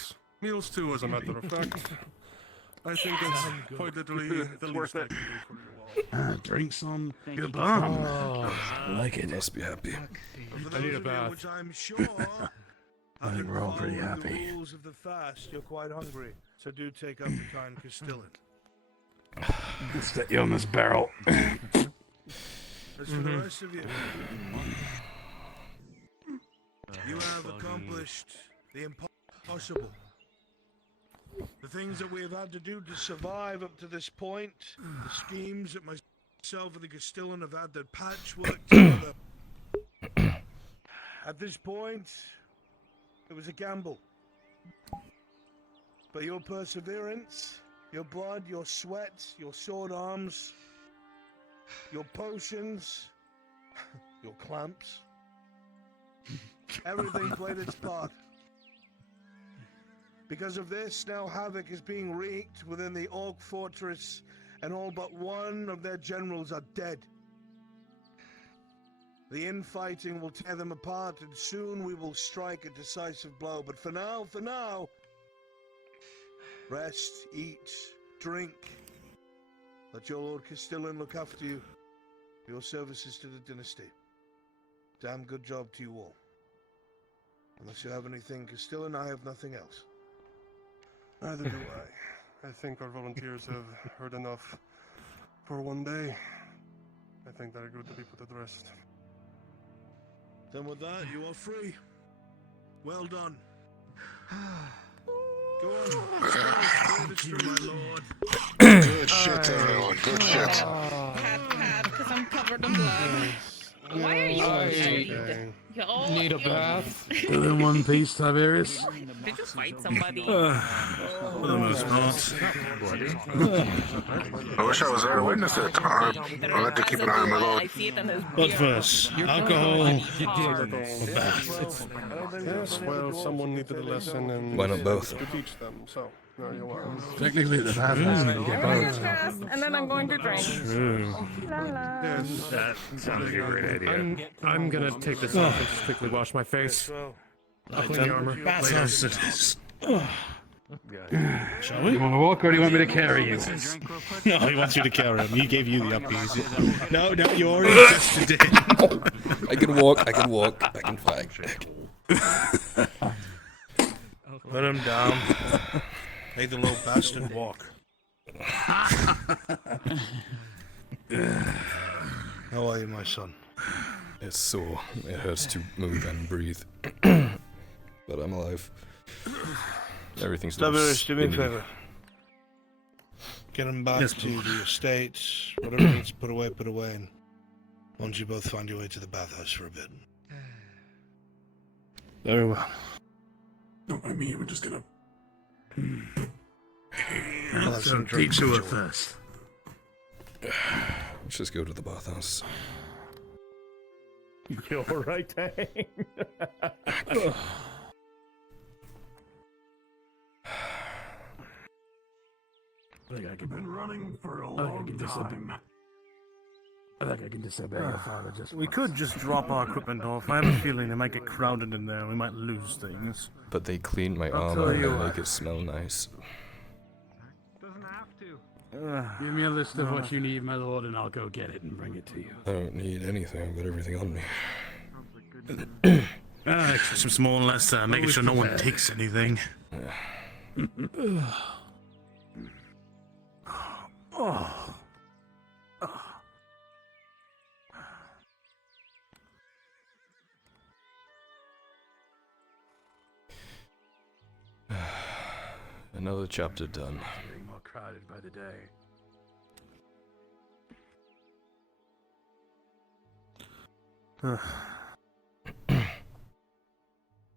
Meals too, as a matter of fact. I think it's quite literally the least I can do for you all. Drinks on Thank your you. bum. Oh, I like it. Must be happy. For I need those a of you bath. which I'm sure I think we're all pretty following happy. The rules of the fast, you're quite hungry, so do take up the kind Castillon. Set you on this barrel. As for the rest of you, you have accomplished the impossible. The things that we have had to do to survive up to this point, the schemes that myself and the Castillon have had to patchwork together. At this point, it was a gamble. But your perseverance, your blood, your sweat, your sword arms, your potions, your clamps, everything played its part. Because of this, now havoc is being wreaked within the Orc fortress, and all but one of their generals are dead. The infighting will tear them apart, and soon we will strike a decisive blow. But for now, rest, eat, drink. Let your Lord Castillon look after you for your services to the dynasty. Damn good job to you all. Unless you have anything, Castillon, I have nothing else. Neither do I. I think our volunteers have heard enough for one day. I think they're good to be put to rest. Then with that, you are free. Well done. Go on. Clear the street, my lord. Good shit, everyone. Good shit. Pat, because I'm covered in blood. Why are you married? Need a bath? Still in one piece, Tiberius? Did you fight somebody? For the most part. I wish I was there to witness it. I'll have to keep an eye on my lord. What first? Alcohol or bath? Yes, well, someone needed a lesson and Why not both? to teach them, so there you are. Technically, the Bathhouse can get both. And then I'm going to drink. La la. Yes. That sounds like a great idea. I'm gonna take this off and just quickly wash my face. I'll clean the armor. Bathhouse it is. Shall we? You want to walk or do you want me to carry you? No, he wants you to carry him. He gave you the uppies. No, you already tested it. I can walk, I can fight. Put him down. Make the little bastard walk. How are you, my son? It's sore. It hurts to move and breathe. But I'm alive. Everything's Tiberius, do me a spinning. favor. Get him back to the estates. Whatever needs put away, and once you both find your way to the bathhouse for a bit. Very well. Don't mind me, we're just gonna... I'll have some Teach drinks to with it you. first. Let's just go to the bathhouse. You're right, Tang. I think I can been running for a long time. I think I can disobey your father just We could just drop our equipment off. I have a feeling they might get crowded in there. We might lose things. But they clean my I'll armor tell and you they what. make it smell nice. Doesn't have to. Give me a list of what you need, my lord, and I'll go get it and bring it to you. I don't need anything. I've got everything on me. Some more or less, making sure no one takes anything. Oh. Another chapter done. Getting more crowded by the day.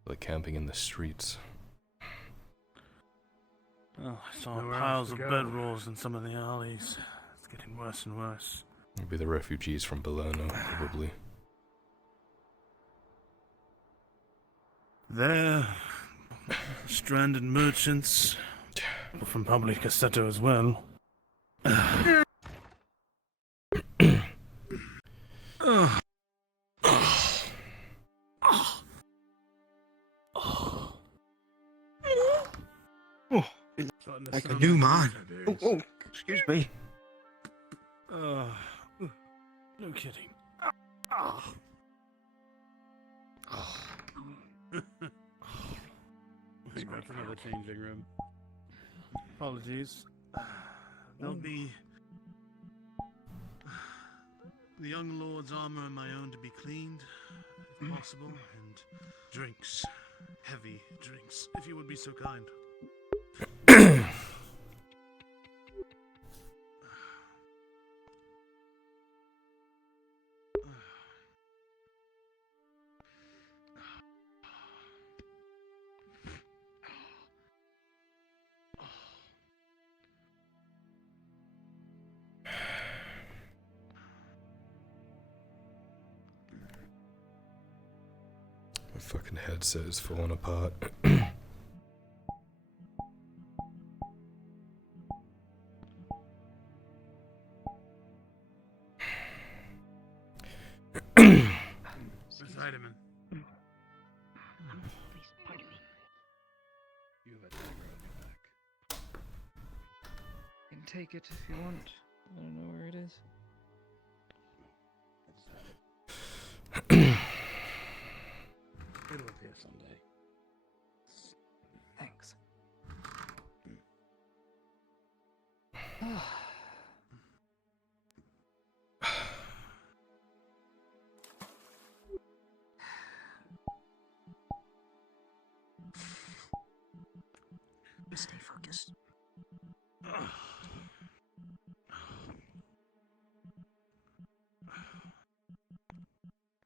Like camping in the streets. Oh, I saw Nowhere piles else of to go. bedrolls in some of the alleys. It's getting worse and worse. It'll be the refugees from below now, probably. there, stranded merchants, from probably Cassetto as well. Like a new man. Oh, excuse me. No kidding. That's another changing room. Apologies. There'll be the young lord's armor and my own to be cleaned, if possible, and drinks. Heavy drinks, if you would be so kind. My fucking headset is falling apart. Beside him. Please, pardon me. You have a dagger on your back. You can take it if you want. I don't know where it is. It'll appear someday. Thanks. Stay focused.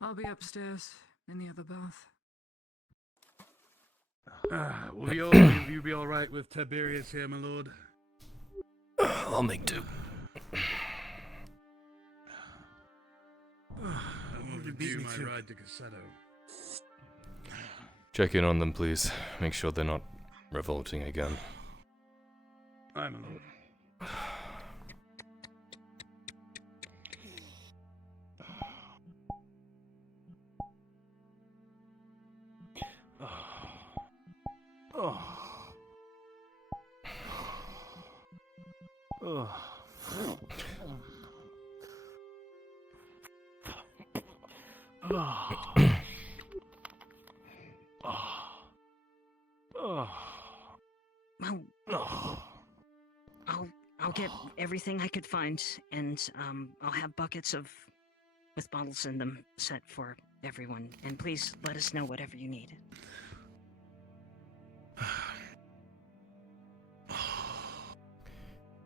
I'll be upstairs in the other bath. Will you be alright with Tiberius here, my lord? I'll make do. I won't review my ride to Cassetto. Check in on them, please. Make sure they're not revolting again. Aye, my lord. I'll get everything I could find, and I'll have buckets with bottles in them set for everyone. And please let us know whatever you need.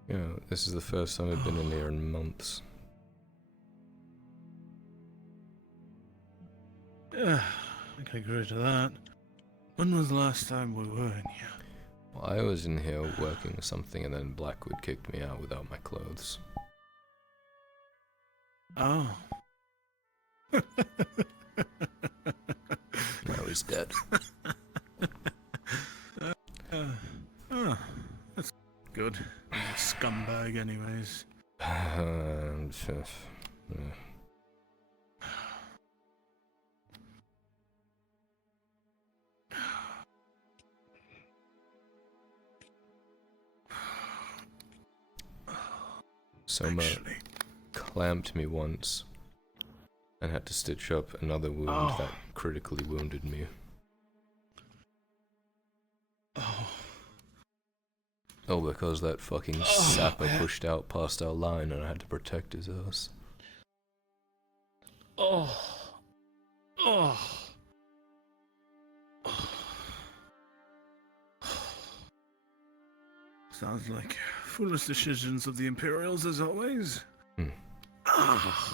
You know, this is the first time I've been in here in months. Yeah, I can agree to that. When was the last time we were in here? Well, I was in here working or something, and then Blackwood kicked me out without my clothes. Oh. Now he's dead. That's good. He's a scumbag anyways. Soma clamped me once and had to stitch up another wound that critically wounded me. Oh, because that fucking sapper pushed out past our line and I had to protect his ass. Sounds like foolish decisions of the Imperials as always. I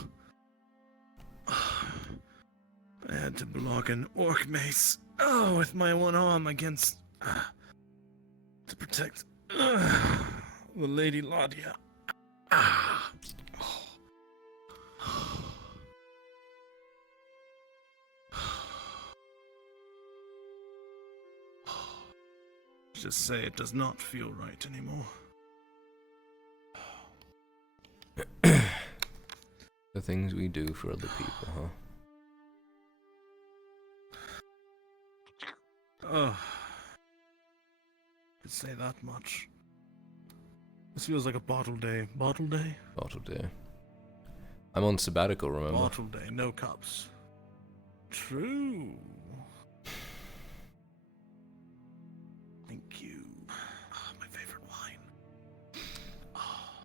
had to block an orc mace with my one arm against to protect the Lady Laudia. just say it does not feel right anymore. The things we do for other people, huh? Oh, could say that much. This feels like a bottle day. Bottle day? Bottle day. I'm on sabbatical, remember? Bottle day, no cups. True. Thank you. Oh, my favorite wine. Oh.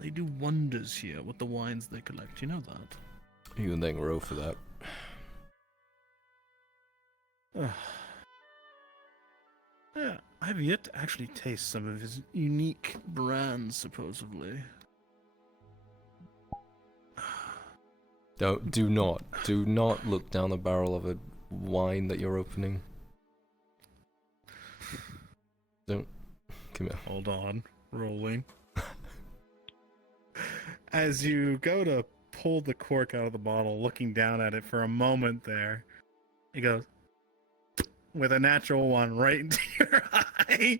They do wonders here with the wines they collect, you know that? You can thank Ro for that. Yeah, I have yet to actually taste some of his unique brands, supposedly. Do not look down the barrel of a wine that you're opening. Don't. Come here. Hold on. Rolling. As you go to pull the cork out of the bottle, looking down at it for a moment there, he goes, with a natural one right into your eye,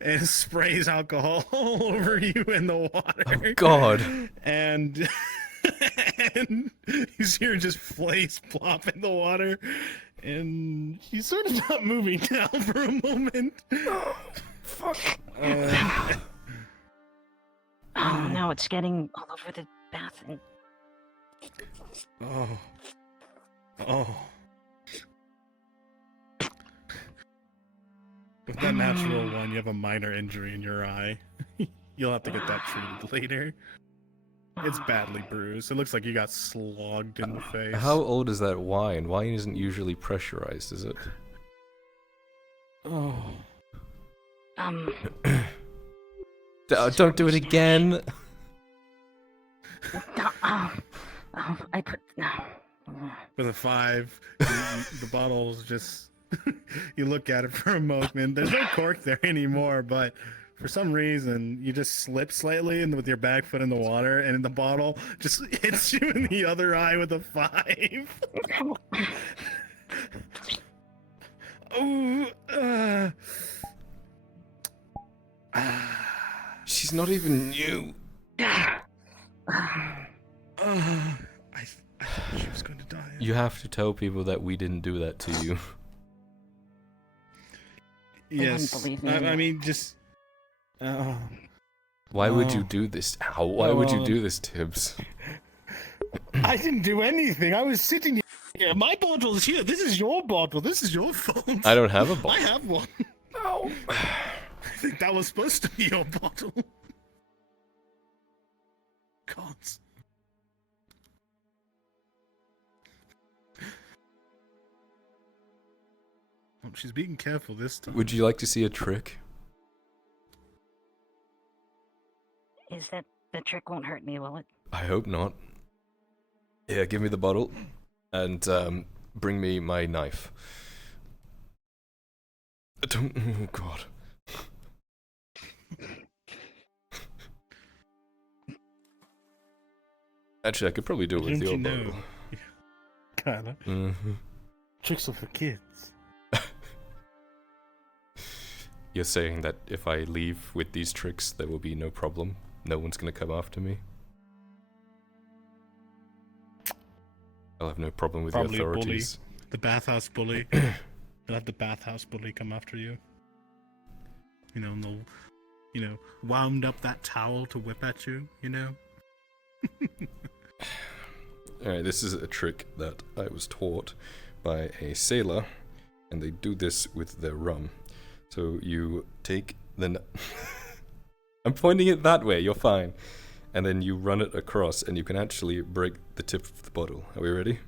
and sprays alcohol all over you in the water. Oh, God. And you see her just face plop in the water, and she's sort of not moving now for a moment. Oh, fuck. Oh no, it's getting all over the bathroom. Oh. With that natural one, you have a minor injury in your eye. You'll have to get that treated later. It's badly bruised. It looks like you got slogged in the face. How old is that wine? Wine isn't usually pressurized, is it? Oh. Don't do it again. I put With a 5, the bottle's just. You look at it for a moment. There's no cork there anymore, but for some reason you just slip slightly and with your back foot in the water, and the bottle just hits you in the other eye with a 5. She's not even new. I thought she was going to die. You have to tell people that we didn't do that to you. Yes. I mean, just. Why would you do this? Ow, why would you do this, Tibbs? I didn't do anything. I was sitting here. My bottle's here. This is your bottle. This is your fault. I don't have a bottle. I have one. No. I think that was supposed to be your bottle. God. Oh, she's being careful this time. Would you like to see a trick? Is that the trick won't hurt me, will it? I hope not. Yeah, give me the bottle, and bring me my knife. Don't. Oh God. Actually, I could probably do it with your bottle. Kinda. Mm-hmm. Tricks are for kids. You're saying that if I leave with these tricks, there will be no problem? No one's gonna come after me? I'll have no problem with Probably the authorities. Bully. The bathhouse bully. You'll have the bathhouse bully come after you. You know, and they'll, wound up that towel to whip at you, Alright, this is a trick that I was taught by a sailor, and they do this with their rum. So you take the... I'm pointing it that way, you're fine. And then you run it across, and you can actually break the tip of the bottle. Are we ready?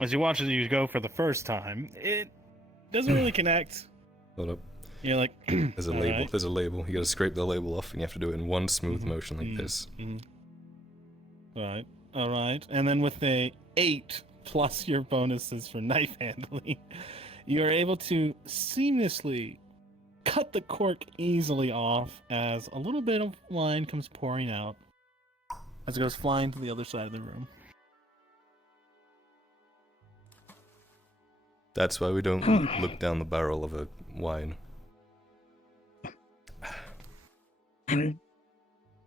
As you watch as you go for the first time, it doesn't really connect. Hold up. You're like... There's a label. There's a label. You gotta scrape the label off, and you have to do it in one smooth motion like this. Alright. And then with the 8 plus your bonuses for knife handling, you are able to seamlessly cut the cork easily off as a little bit of wine comes pouring out as it goes flying to the other side of the room. That's why we don't look down the barrel of a wine. I'm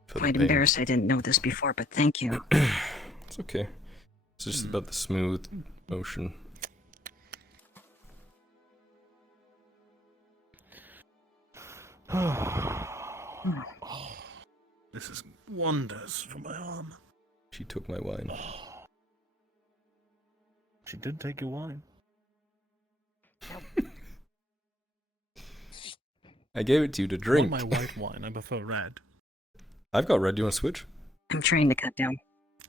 For the quite pain. embarrassed I didn't know this before, but thank you. It's okay. It's just about the smooth motion. This is wonders for my arm. She took my wine. She did take your wine. I gave it to you to I drink. want my white wine. I prefer red. I've got red. Do you want to switch? I'm trying to cut down.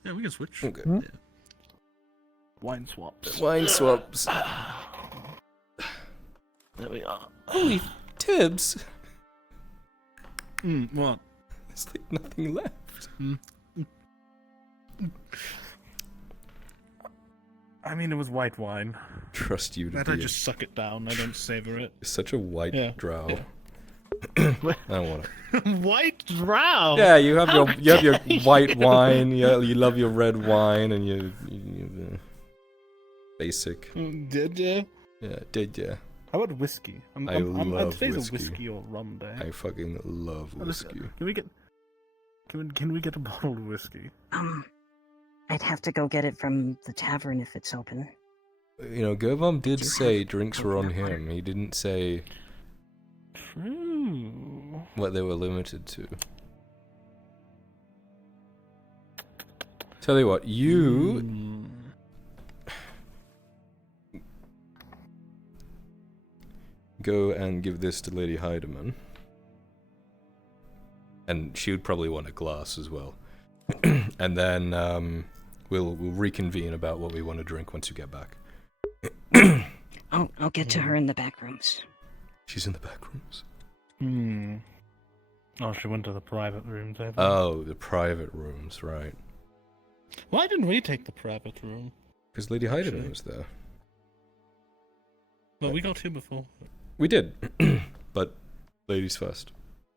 Yeah, we can switch. Okay. Yeah. Wine swaps. Wine swaps. There we are. Holy Tibbs! What? There's like nothing left. I mean, it was white wine. Trust you to That be I just suck it down. I don't savor it. It's such a white drow. Yeah. I don't want it. White drow. Yeah, you have your white wine. You love your red wine, and you basic. Did ya? Yeah, did ya? How about whiskey? I love today's whiskey. a whiskey or rum day. I fucking love whiskey. Can we get a bottle of whiskey? I'd have to go get it from the tavern if it's open. You know, Gervom did say drinks were on him. He didn't say what they were limited to. Tell you what, you go and give this to Lady Heidemann. And she would probably want a glass as well. And then we'll reconvene about what we want to drink once you get back. I'll get to her in the back rooms. She's in the back rooms. Oh, she went to the private rooms. I think. Oh, the private rooms, right. Why didn't we take the private room? Because Lady Heidemann was there. Well, we got here before. We did. But ladies first.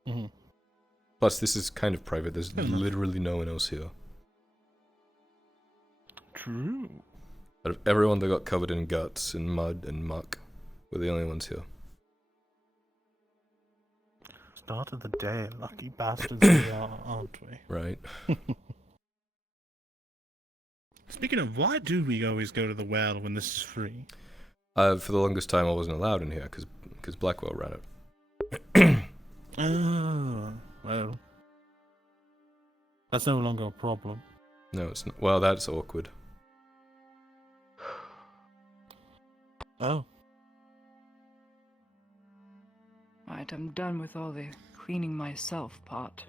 Mhm. Plus, this is kind of private. There's literally no one else here. True. But everyone that got covered in guts and mud and muck were the only ones here. Start of the day, lucky bastards we are, aren't we? Right. Speaking of, why do we always go to the well when this is free? For the longest time, I wasn't allowed in here because Blackwell ran it. Oh, well. That's no longer a problem. No, it's not. Well, that's awkward. Oh. Right, I'm done with all the cleaning myself part.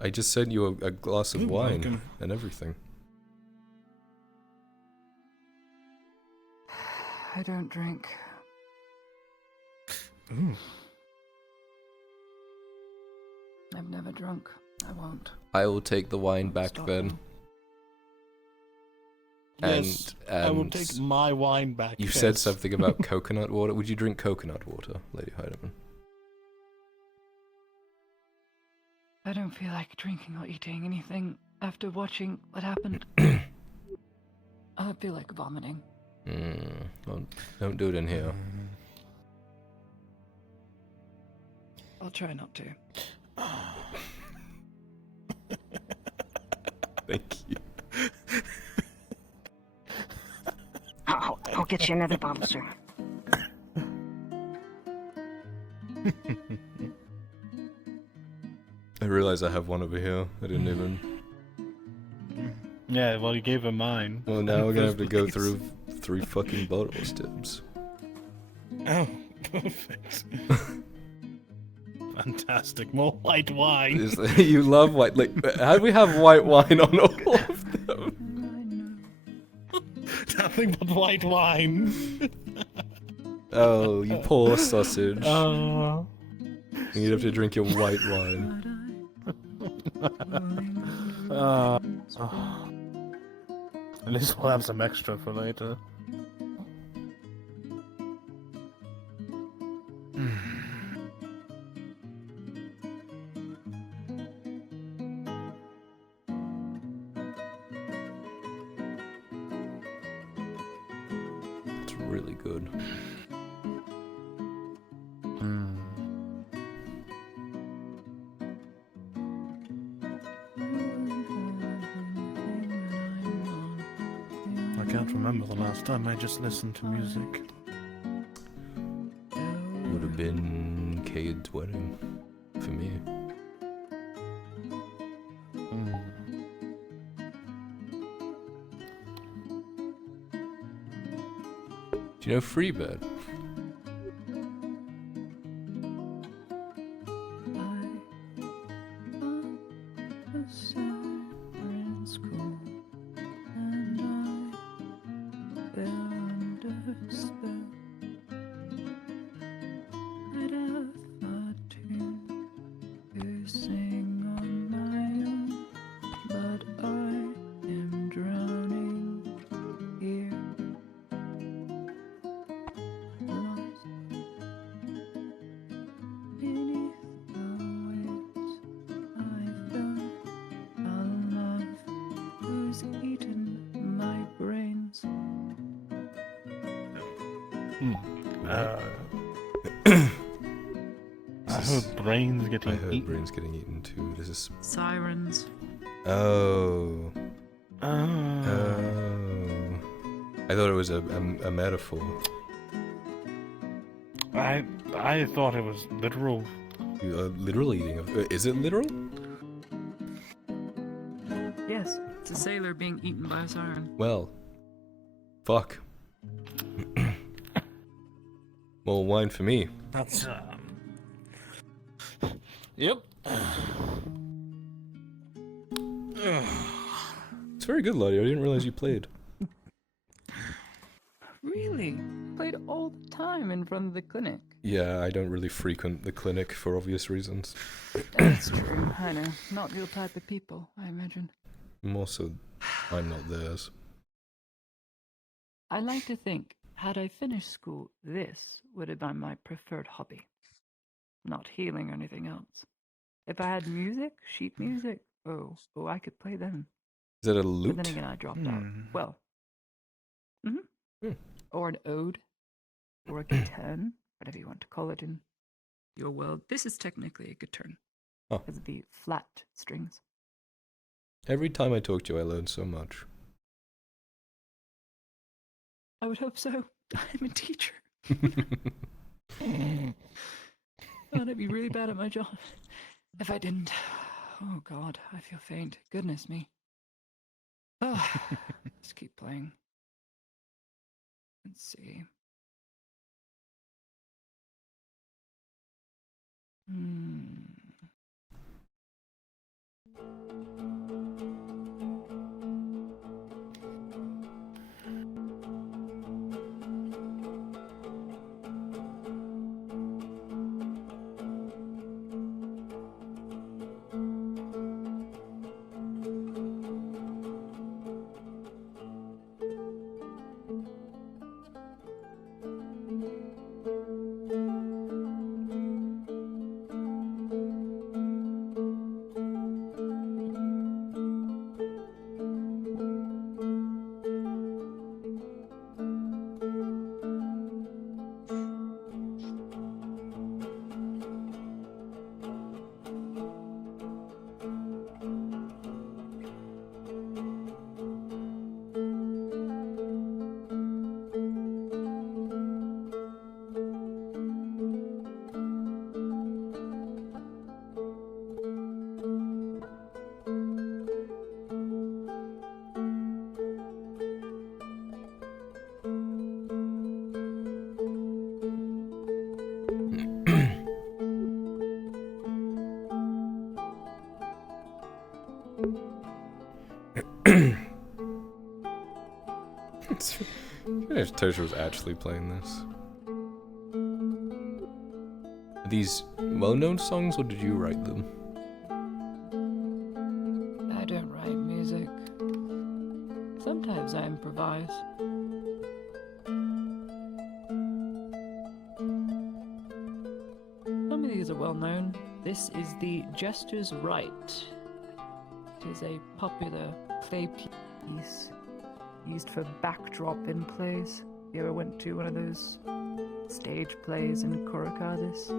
I just sent you a glass of Ooh, wine welcome. and everything. I don't drink. Ooh. I've never drunk. I won't. I will take the wine back Stop then. Yes, I will And take my wine back. You yes. said something about coconut water. Would you drink coconut water, Lady Heidemann? I don't feel like drinking or eating anything after watching what happened. I feel like vomiting. Well, don't do it in here. I'll try not to. Thank you. I'll get you another bottle, sir. I realize I have one over here. I didn't even. Yeah, well, you gave her mine. Well, now we're gonna have to go through 3 fucking bottles, Tibbs. Oh, perfect. Fantastic. More white wine. You love white. Like, how do we have white wine on all of them? Nothing but white wine. Oh, you poor sausage. Oh. You'd have to drink your white wine. At least we'll have some extra for later. It's really good. I can't remember the last time I just listened to music. Would have been Cade's wedding for me. Do you know Freebird? I heard brains getting eaten. Brains getting eaten too. This is Sirens. Oh. I thought it was a metaphor. I thought it was literal. Literal eating of. Is it literal? Yes, it's a sailor being eaten by a siren. Well. Fuck. More wine for me. That's Yep. It's very good, Lottie. I didn't realize you played. Really? Played all the time in front of the clinic. Yeah, I don't really frequent the clinic for obvious reasons. That's true. I know. Not your type of people, I imagine. More so, I'm not theirs. I like to think, had I finished school, this would have been my preferred hobby. Not healing or anything else. If I had music, sheet music, oh, I could play them. Is that a lute? But then again, I dropped out. Well, or an ode, or a guitar, whatever you want to call it in your world. This is technically a guitar. Oh. Because of the flat strings. Every time I talk to you, I learn so much. I would hope so. I'm a teacher. I'd be really bad at my job if I didn't. Oh God, I feel faint. Goodness me. Oh, let's keep playing. Let's see. If Tosha was actually playing this. Are these well-known songs, or did you write them? I don't write music. Sometimes I improvise. Some of these are well known. This is the Jester's Right. It is a popular play piece used for backdrop in plays. You ever went to one of those stage plays in Coracadis?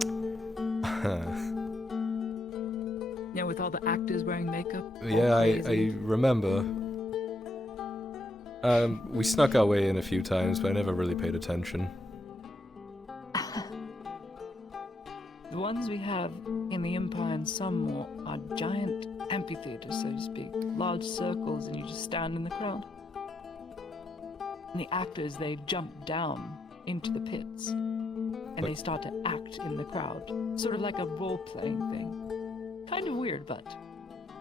Yeah, with all the actors wearing makeup. Yeah, I remember. We snuck our way in a few times, but I never really paid attention. The ones we have in the Empire and some more are giant amphitheaters, so to speak. Large circles, and you just stand in the crowd. And the actors, they jump down into the pits. And they start to act in the crowd. Sort of like a role-playing thing. Kind of weird, but...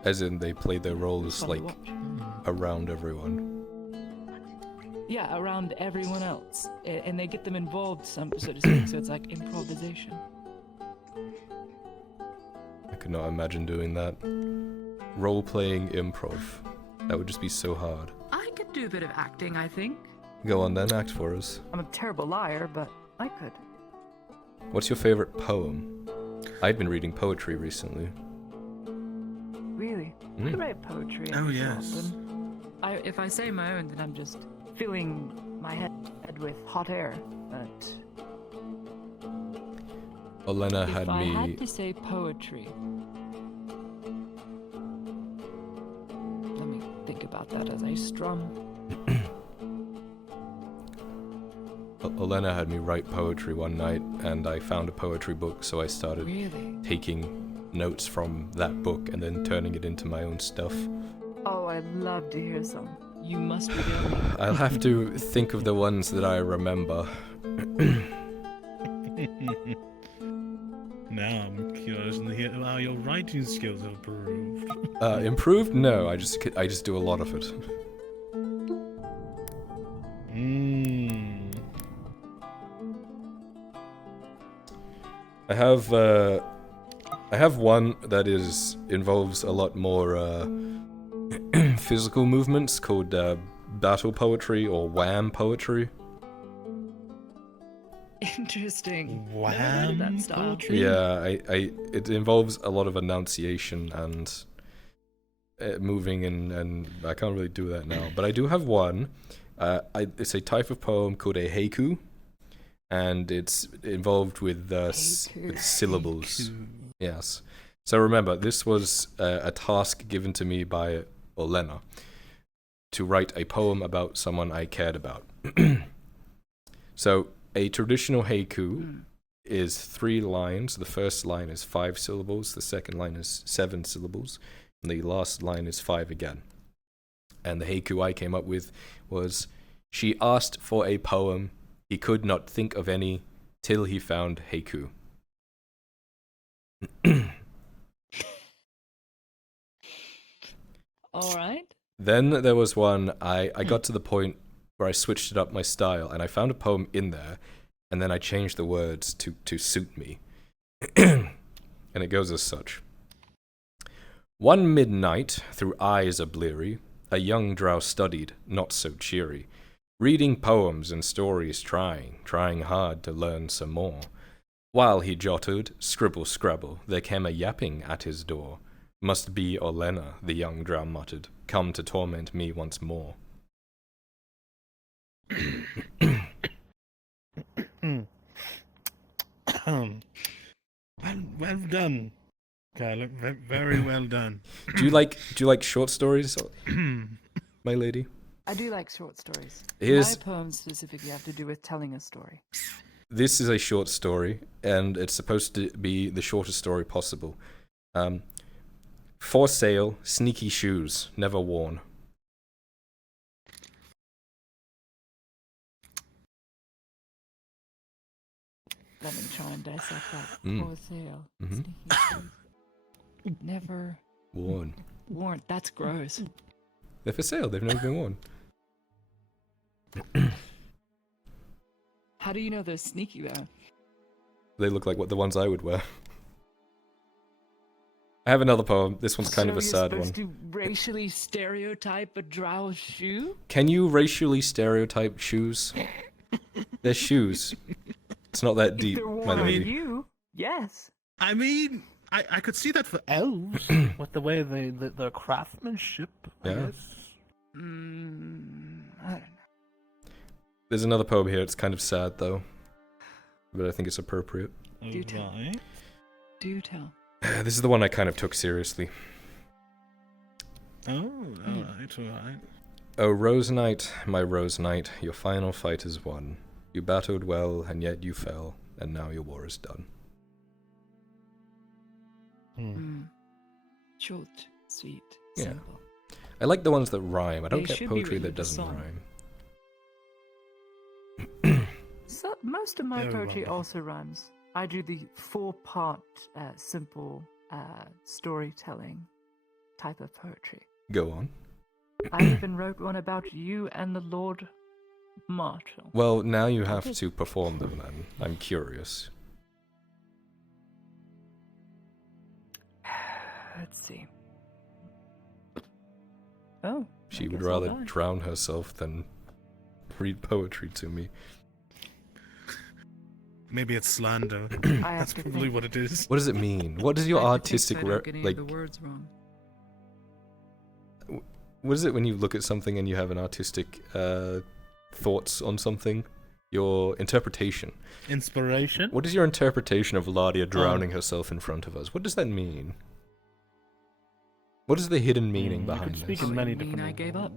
As in, they play their roles, fun to like, watch. around everyone. Yeah, around everyone else. And they get them involved, so to speak, so it's like improvisation. I could not imagine doing that. Role-playing improv. That would just be so hard. I could do a bit of acting, I think. Go on then, act for us. I'm a terrible liar, but I could. What's your favorite poem? I've been reading poetry recently. Really? Mm. I write poetry. Oh, every so yes. often. If I say my own, then I'm just filling my head with hot air. But Olena if had I me... had to say poetry, let me think about that as I strum. Olena had me write poetry one night, and I found a poetry book, so I started Really? taking notes from that book and then turning it into my own stuff. Oh, I'd love to hear some. You must be the I'll have to think of the ones that I remember. Now I'm curious to hear how your writing skills have improved. Improved? No, I just do a lot of it. I have one that involves a lot more physical movements called battle poetry or wham poetry. Interesting. Wham that style. Yeah, it involves a lot of enunciation and moving, and I can't really do that now. But I do have one. It's a type of poem called a haiku, and it's involved with syllables. Haiku. Yes. So remember, this was a task given to me by Olena to write a poem about someone I cared about. So a traditional haiku is 3 lines. The first line is 5 syllables. The second line is 7 syllables. And the last line is 5 again. And the haiku I came up with was, "She asked for a poem. He could not think of any till he found haiku." All right. Then there was one, I got to the point where I switched it up my style, and I found a poem in there, and then I changed the words to suit me. And it goes as such. One midnight, through eyes a bleary, a young drow studied, not so cheery, reading poems and stories trying hard to learn some more. While he jotted, scribble scrabble, there came a yapping at his door. Must be Olena, the young drow muttered, come to torment me once more. Well done, Kyla. Very well done. Do you like short stories, my lady? I do like short stories. Here's- My poems specifically have to do with telling a story. This is a short story, and it's supposed to be the shortest story possible. For sale, sneaky shoes, never worn. Let me try and dissect that. Mm. For sale. Mhm. Sneaky shoes. Never Worn. worn. That's gross. They're for sale, they've never been worn. How do you know they're sneaky though? They look like the ones I would wear. I have another poem. This one's kind of a sad You're one. supposed to racially stereotype a drow shoe? Can you racially stereotype shoes? They're shoes. It's not that deep, They're my worn on lady. you. Yes. I mean, I could see that for elves with the way the craftsmanship. I Yeah. guess. I don't know. There's another poem here. It's kind of sad though, but I think it's appropriate. Do tell. Do tell. This is the one I kind of took seriously. Oh, alright, alright. Oh, Rose Knight, my Rose Knight, your final fight is won. You battled well, and yet you fell, and now your war is done. Short, sweet, Yeah. simple. I like the ones that rhyme. I don't They get should be poetry written that as a doesn't song. rhyme. So most of my Very poetry well. also rhymes. I do the 4-part simple storytelling type of poetry. Go on. I even wrote one about you and the Lord Marshal. Well, now you have to perform them then. I'm curious. Let's see. Oh. She I would guess I'll rather die. drown herself than read poetry to me. Maybe it's slander. I That's have to probably think. what it is. What does it mean? What does your I have to think artistic so I don't get any like? of the words wrong. What is it when you look at something and you have an artistic thoughts on something? Your interpretation. Inspiration? What is your interpretation of Ladia drowning herself in front of us? What does that mean? What is the hidden meaning You behind could this? speak in many different I gave up.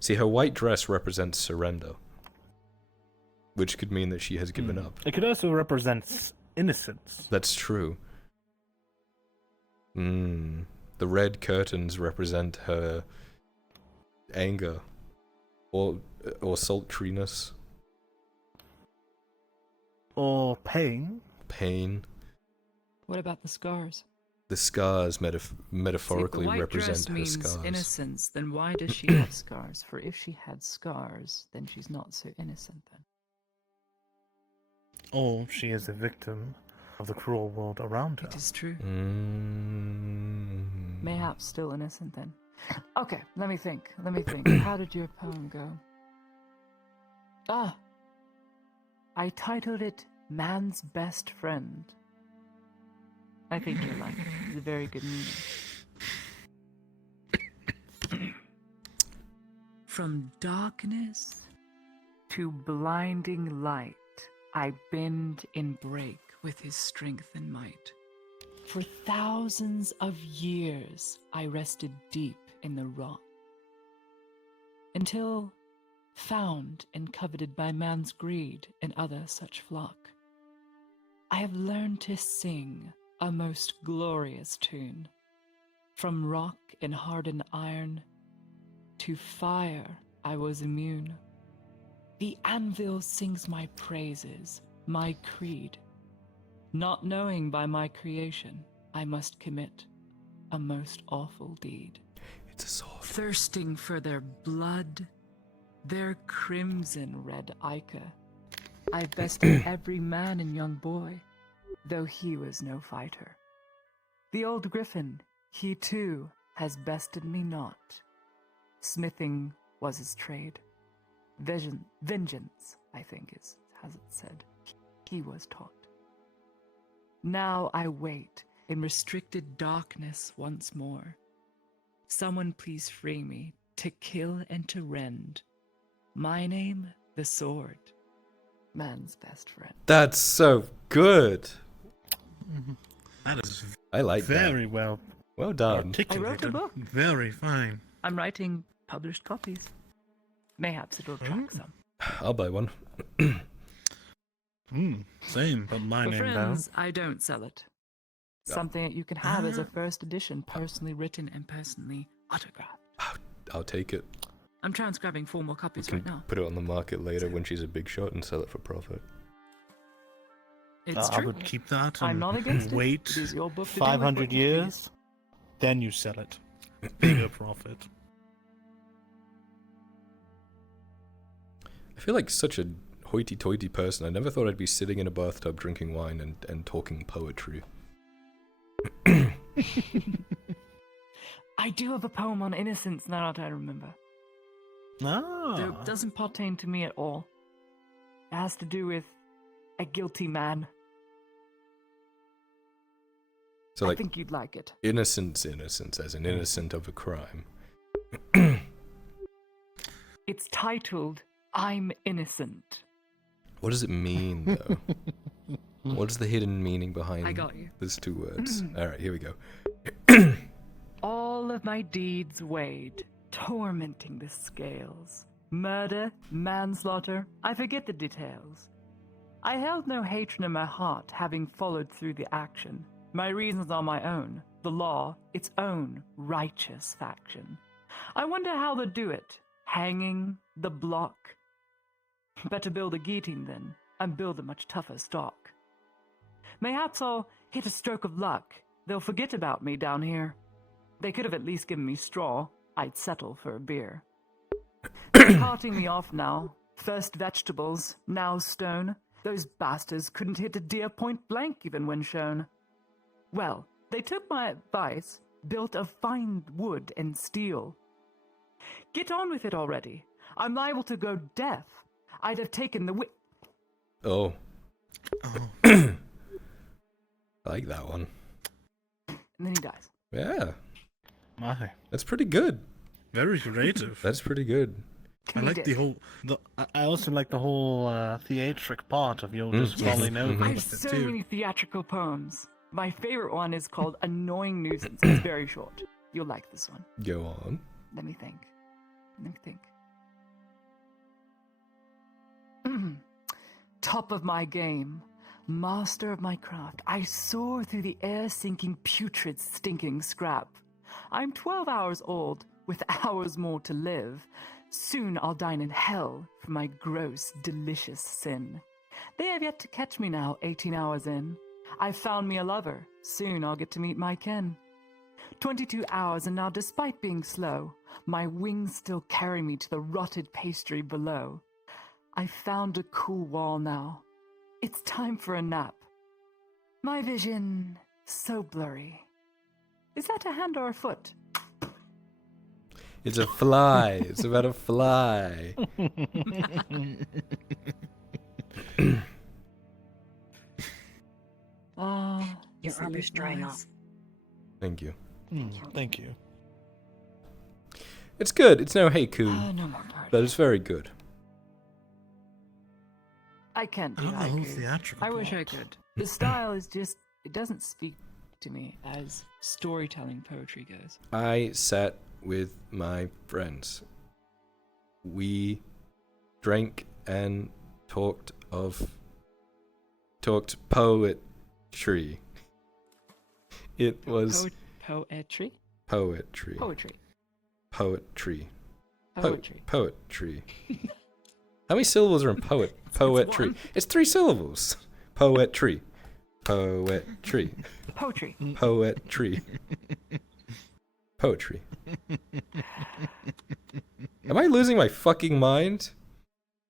See, her white dress represents surrender, which could mean that she has given up. It could also represent innocence. That's true. The red curtains represent her anger or sultriness. Or pain. Pain. What about the scars? The scars See, if metaphorically the white represent dress her means scars. innocence, then why does she have scars? For if she had scars, then she's not so innocent then. Or she is a victim of the cruel world around her. It is true. Mayhaps still innocent then. Okay, let me think. How did your poem go? I titled it Man's Best Friend. I think you'll like it. It's a very good meaning. From darkness to blinding light, I bend and break with his strength and might. For thousands of years, I rested deep in the rock, until found and coveted by man's greed and other such flock, I have learned to sing a most glorious tune. From rock and hardened iron to fire I was immune. The anvil sings my praises, my creed. Not knowing by my creation, I must commit a most awful deed. It's a sword. Thirsting for their blood, their crimson red ichor, I bested every man and young boy, though he was no fighter. The old griffin, he too, has bested me not. Smithing was his trade. Vengeance, I think has it said, he was taught. Now I wait in restricted darkness once more. Someone please free me to kill and to rend. My name, the sword, man's best friend. That's so good. That is I like very that. well. Well done. I wrote a book. Very fine. I'm writing published copies. Mayhaps it'll attract some. I'll buy one. Same, but my For name down. friends, I don't sell it. Something that you can have as a first edition, personally written and personally autographed. I'll take it. I'm transcribing 4 more copies Can right now. put it on the market later when she's a big shot and sell it for profit. It's I true. would keep that I'm and not against it. wait It is your book to do with 500 what you years, then you sell it. Bigger profit. I feel like such a hoity-toity person. I never thought I'd be sitting in a bathtub drinking wine and talking poetry. I do have a poem on innocence now that I remember. Though it doesn't pertain to me at all. It has to do with a guilty man. So I like, think you'd like it. innocence, as an innocent of a crime. It's titled I'm innocent. What does it mean, though? What's the hidden meaning behind I got you. those two words? Alright, here we go. All of my deeds weighed, tormenting the scales. Murder, manslaughter, I forget the details. I held no hatred in my heart, having followed through the action. My reasons are my own, the law, its own righteous faction. I wonder how they'll do it. Hanging, the block. Better build a guillotine then, and build a much tougher stock. Mayhaps I'll hit a stroke of luck. They'll forget about me down here. They could have at least given me straw. I'd settle for a beer. They're carting me off now. First vegetables, now stone. Those bastards couldn't hit a deer point blank even when shown. Well, they took my advice, built of fine wood and steel. Get on with it already. I'm liable to go deaf. I'd have taken the Oh. I like that one. And then he dies. Yeah. My. That's pretty good. Very creative. That's pretty good. I like the whole. I also like the whole theatric part of you just falling over. I have so many theatrical poems. My favorite one is called Annoying Nuisance. It's very short. You'll like this one. Go on. Let me think. Top of my game. Master of my craft. I soar through the air sinking putrid stinking scrap. I'm 12 hours old, with hours more to live. Soon I'll dine in hell for my gross, delicious sin. They have yet to catch me now, 18 hours in. I've found me a lover. Soon I'll get to meet my kin. 22 hours, and now despite being slow, my wings still carry me to the rotted pastry below. I've found a cool wall now. It's time for a nap. My vision, so blurry. Is that a hand or a foot? It's a fly. It's about a fly. Oh, your armor's drying off. Thank you. Thank you. It's good. It's no haiku, no more party. but it's very good. I can't do I love the whole haiku. theatrical I wish I plot. could. The style is just, it doesn't speak to me as storytelling poetry goes. I sat with my friends. We drank and talked poetry. It was Poetry? poetry. Poetry. Poetry. Poetry. Poetry. How many syllables are in poet? Poetry. It's 3 syllables. Poetry. Poetry. Poetry. Poetry. Poetry. Am I losing my fucking mind?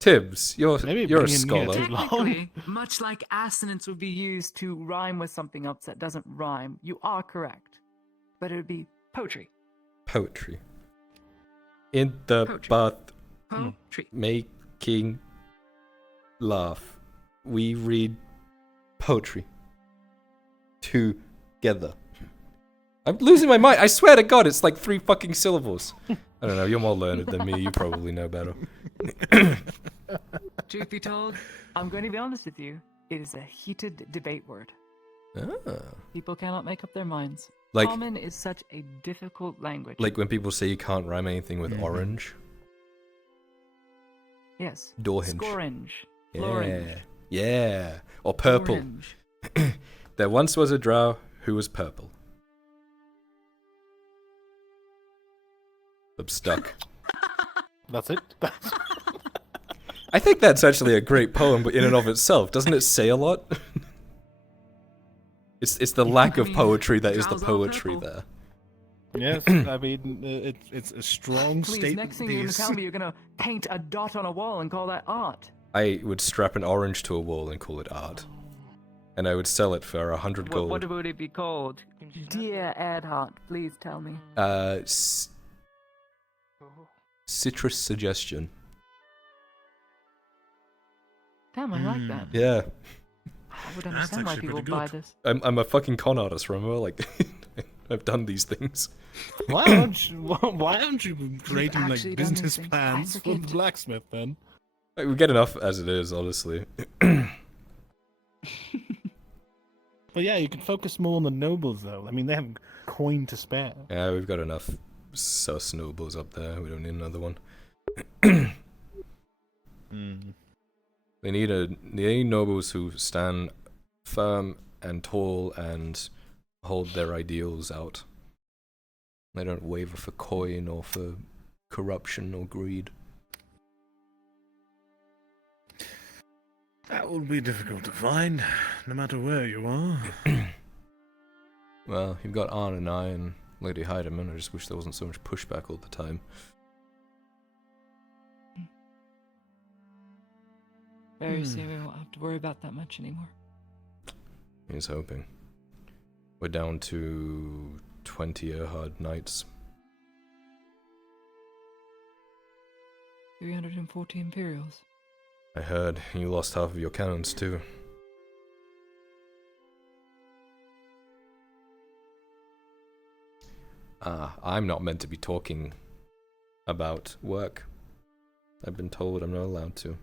Tibbs, you're a scholar. Technically, much like assonance would be used to rhyme with something else that doesn't rhyme, you are correct. But it would be poetry. Poetry. In the bath, making laugh. We read poetry together. I'm losing my mind. I swear to God, it's like 3 fucking syllables. I don't know. You're more learned than me. You probably know better. Truth be told, I'm going to be honest with you. It is a heated debate word. Ah. People cannot make up their minds. Like- Common is such a difficult language. Like when people say you can't rhyme anything with orange. Yes. Door hinge. Scorange. Yeah. Florange. Yeah. Or purple. Orange. There once was a drow who was purple. I'm stuck. That's it? I think that's actually a great poem, but in and of itself, doesn't it say a lot? It's the lack of poetry that is the poetry there. Yes, I mean, it's a strong Please, statement. next thing you're going to tell me, you're going to paint a dot on a wall and call that art. I would strap an orange to a wall and call it art. And I would sell it for 100 gold. What would it be called? Dear Adhart, please tell me. Citrus suggestion. Damn, I like that. Yeah. I would understand why people buy this. I'm a fucking con artist, remember? Like, I've done these things. Why aren't you creating like actually done business these things. plans I for the forget. blacksmith then? Like, we get enough as it is, honestly. But yeah, you can focus more on the nobles, though. I mean, they have coin to spare. Yeah, we've got enough sus nobles up there. We don't need another one. They need nobles who stand firm and tall and hold their ideals out. They don't waver for coin or for corruption or greed. That will be difficult to find, no matter where you are. Well, you've got Arn and I and Lady Heidemann. I just wish there wasn't so much pushback all the time. Very soon we won't have to worry about that much anymore. He's hoping. We're down to 20 hard nights. 340 Imperials. I heard you lost half of your cannons too. I'm not meant to be talking about work. I've been told I'm not allowed to.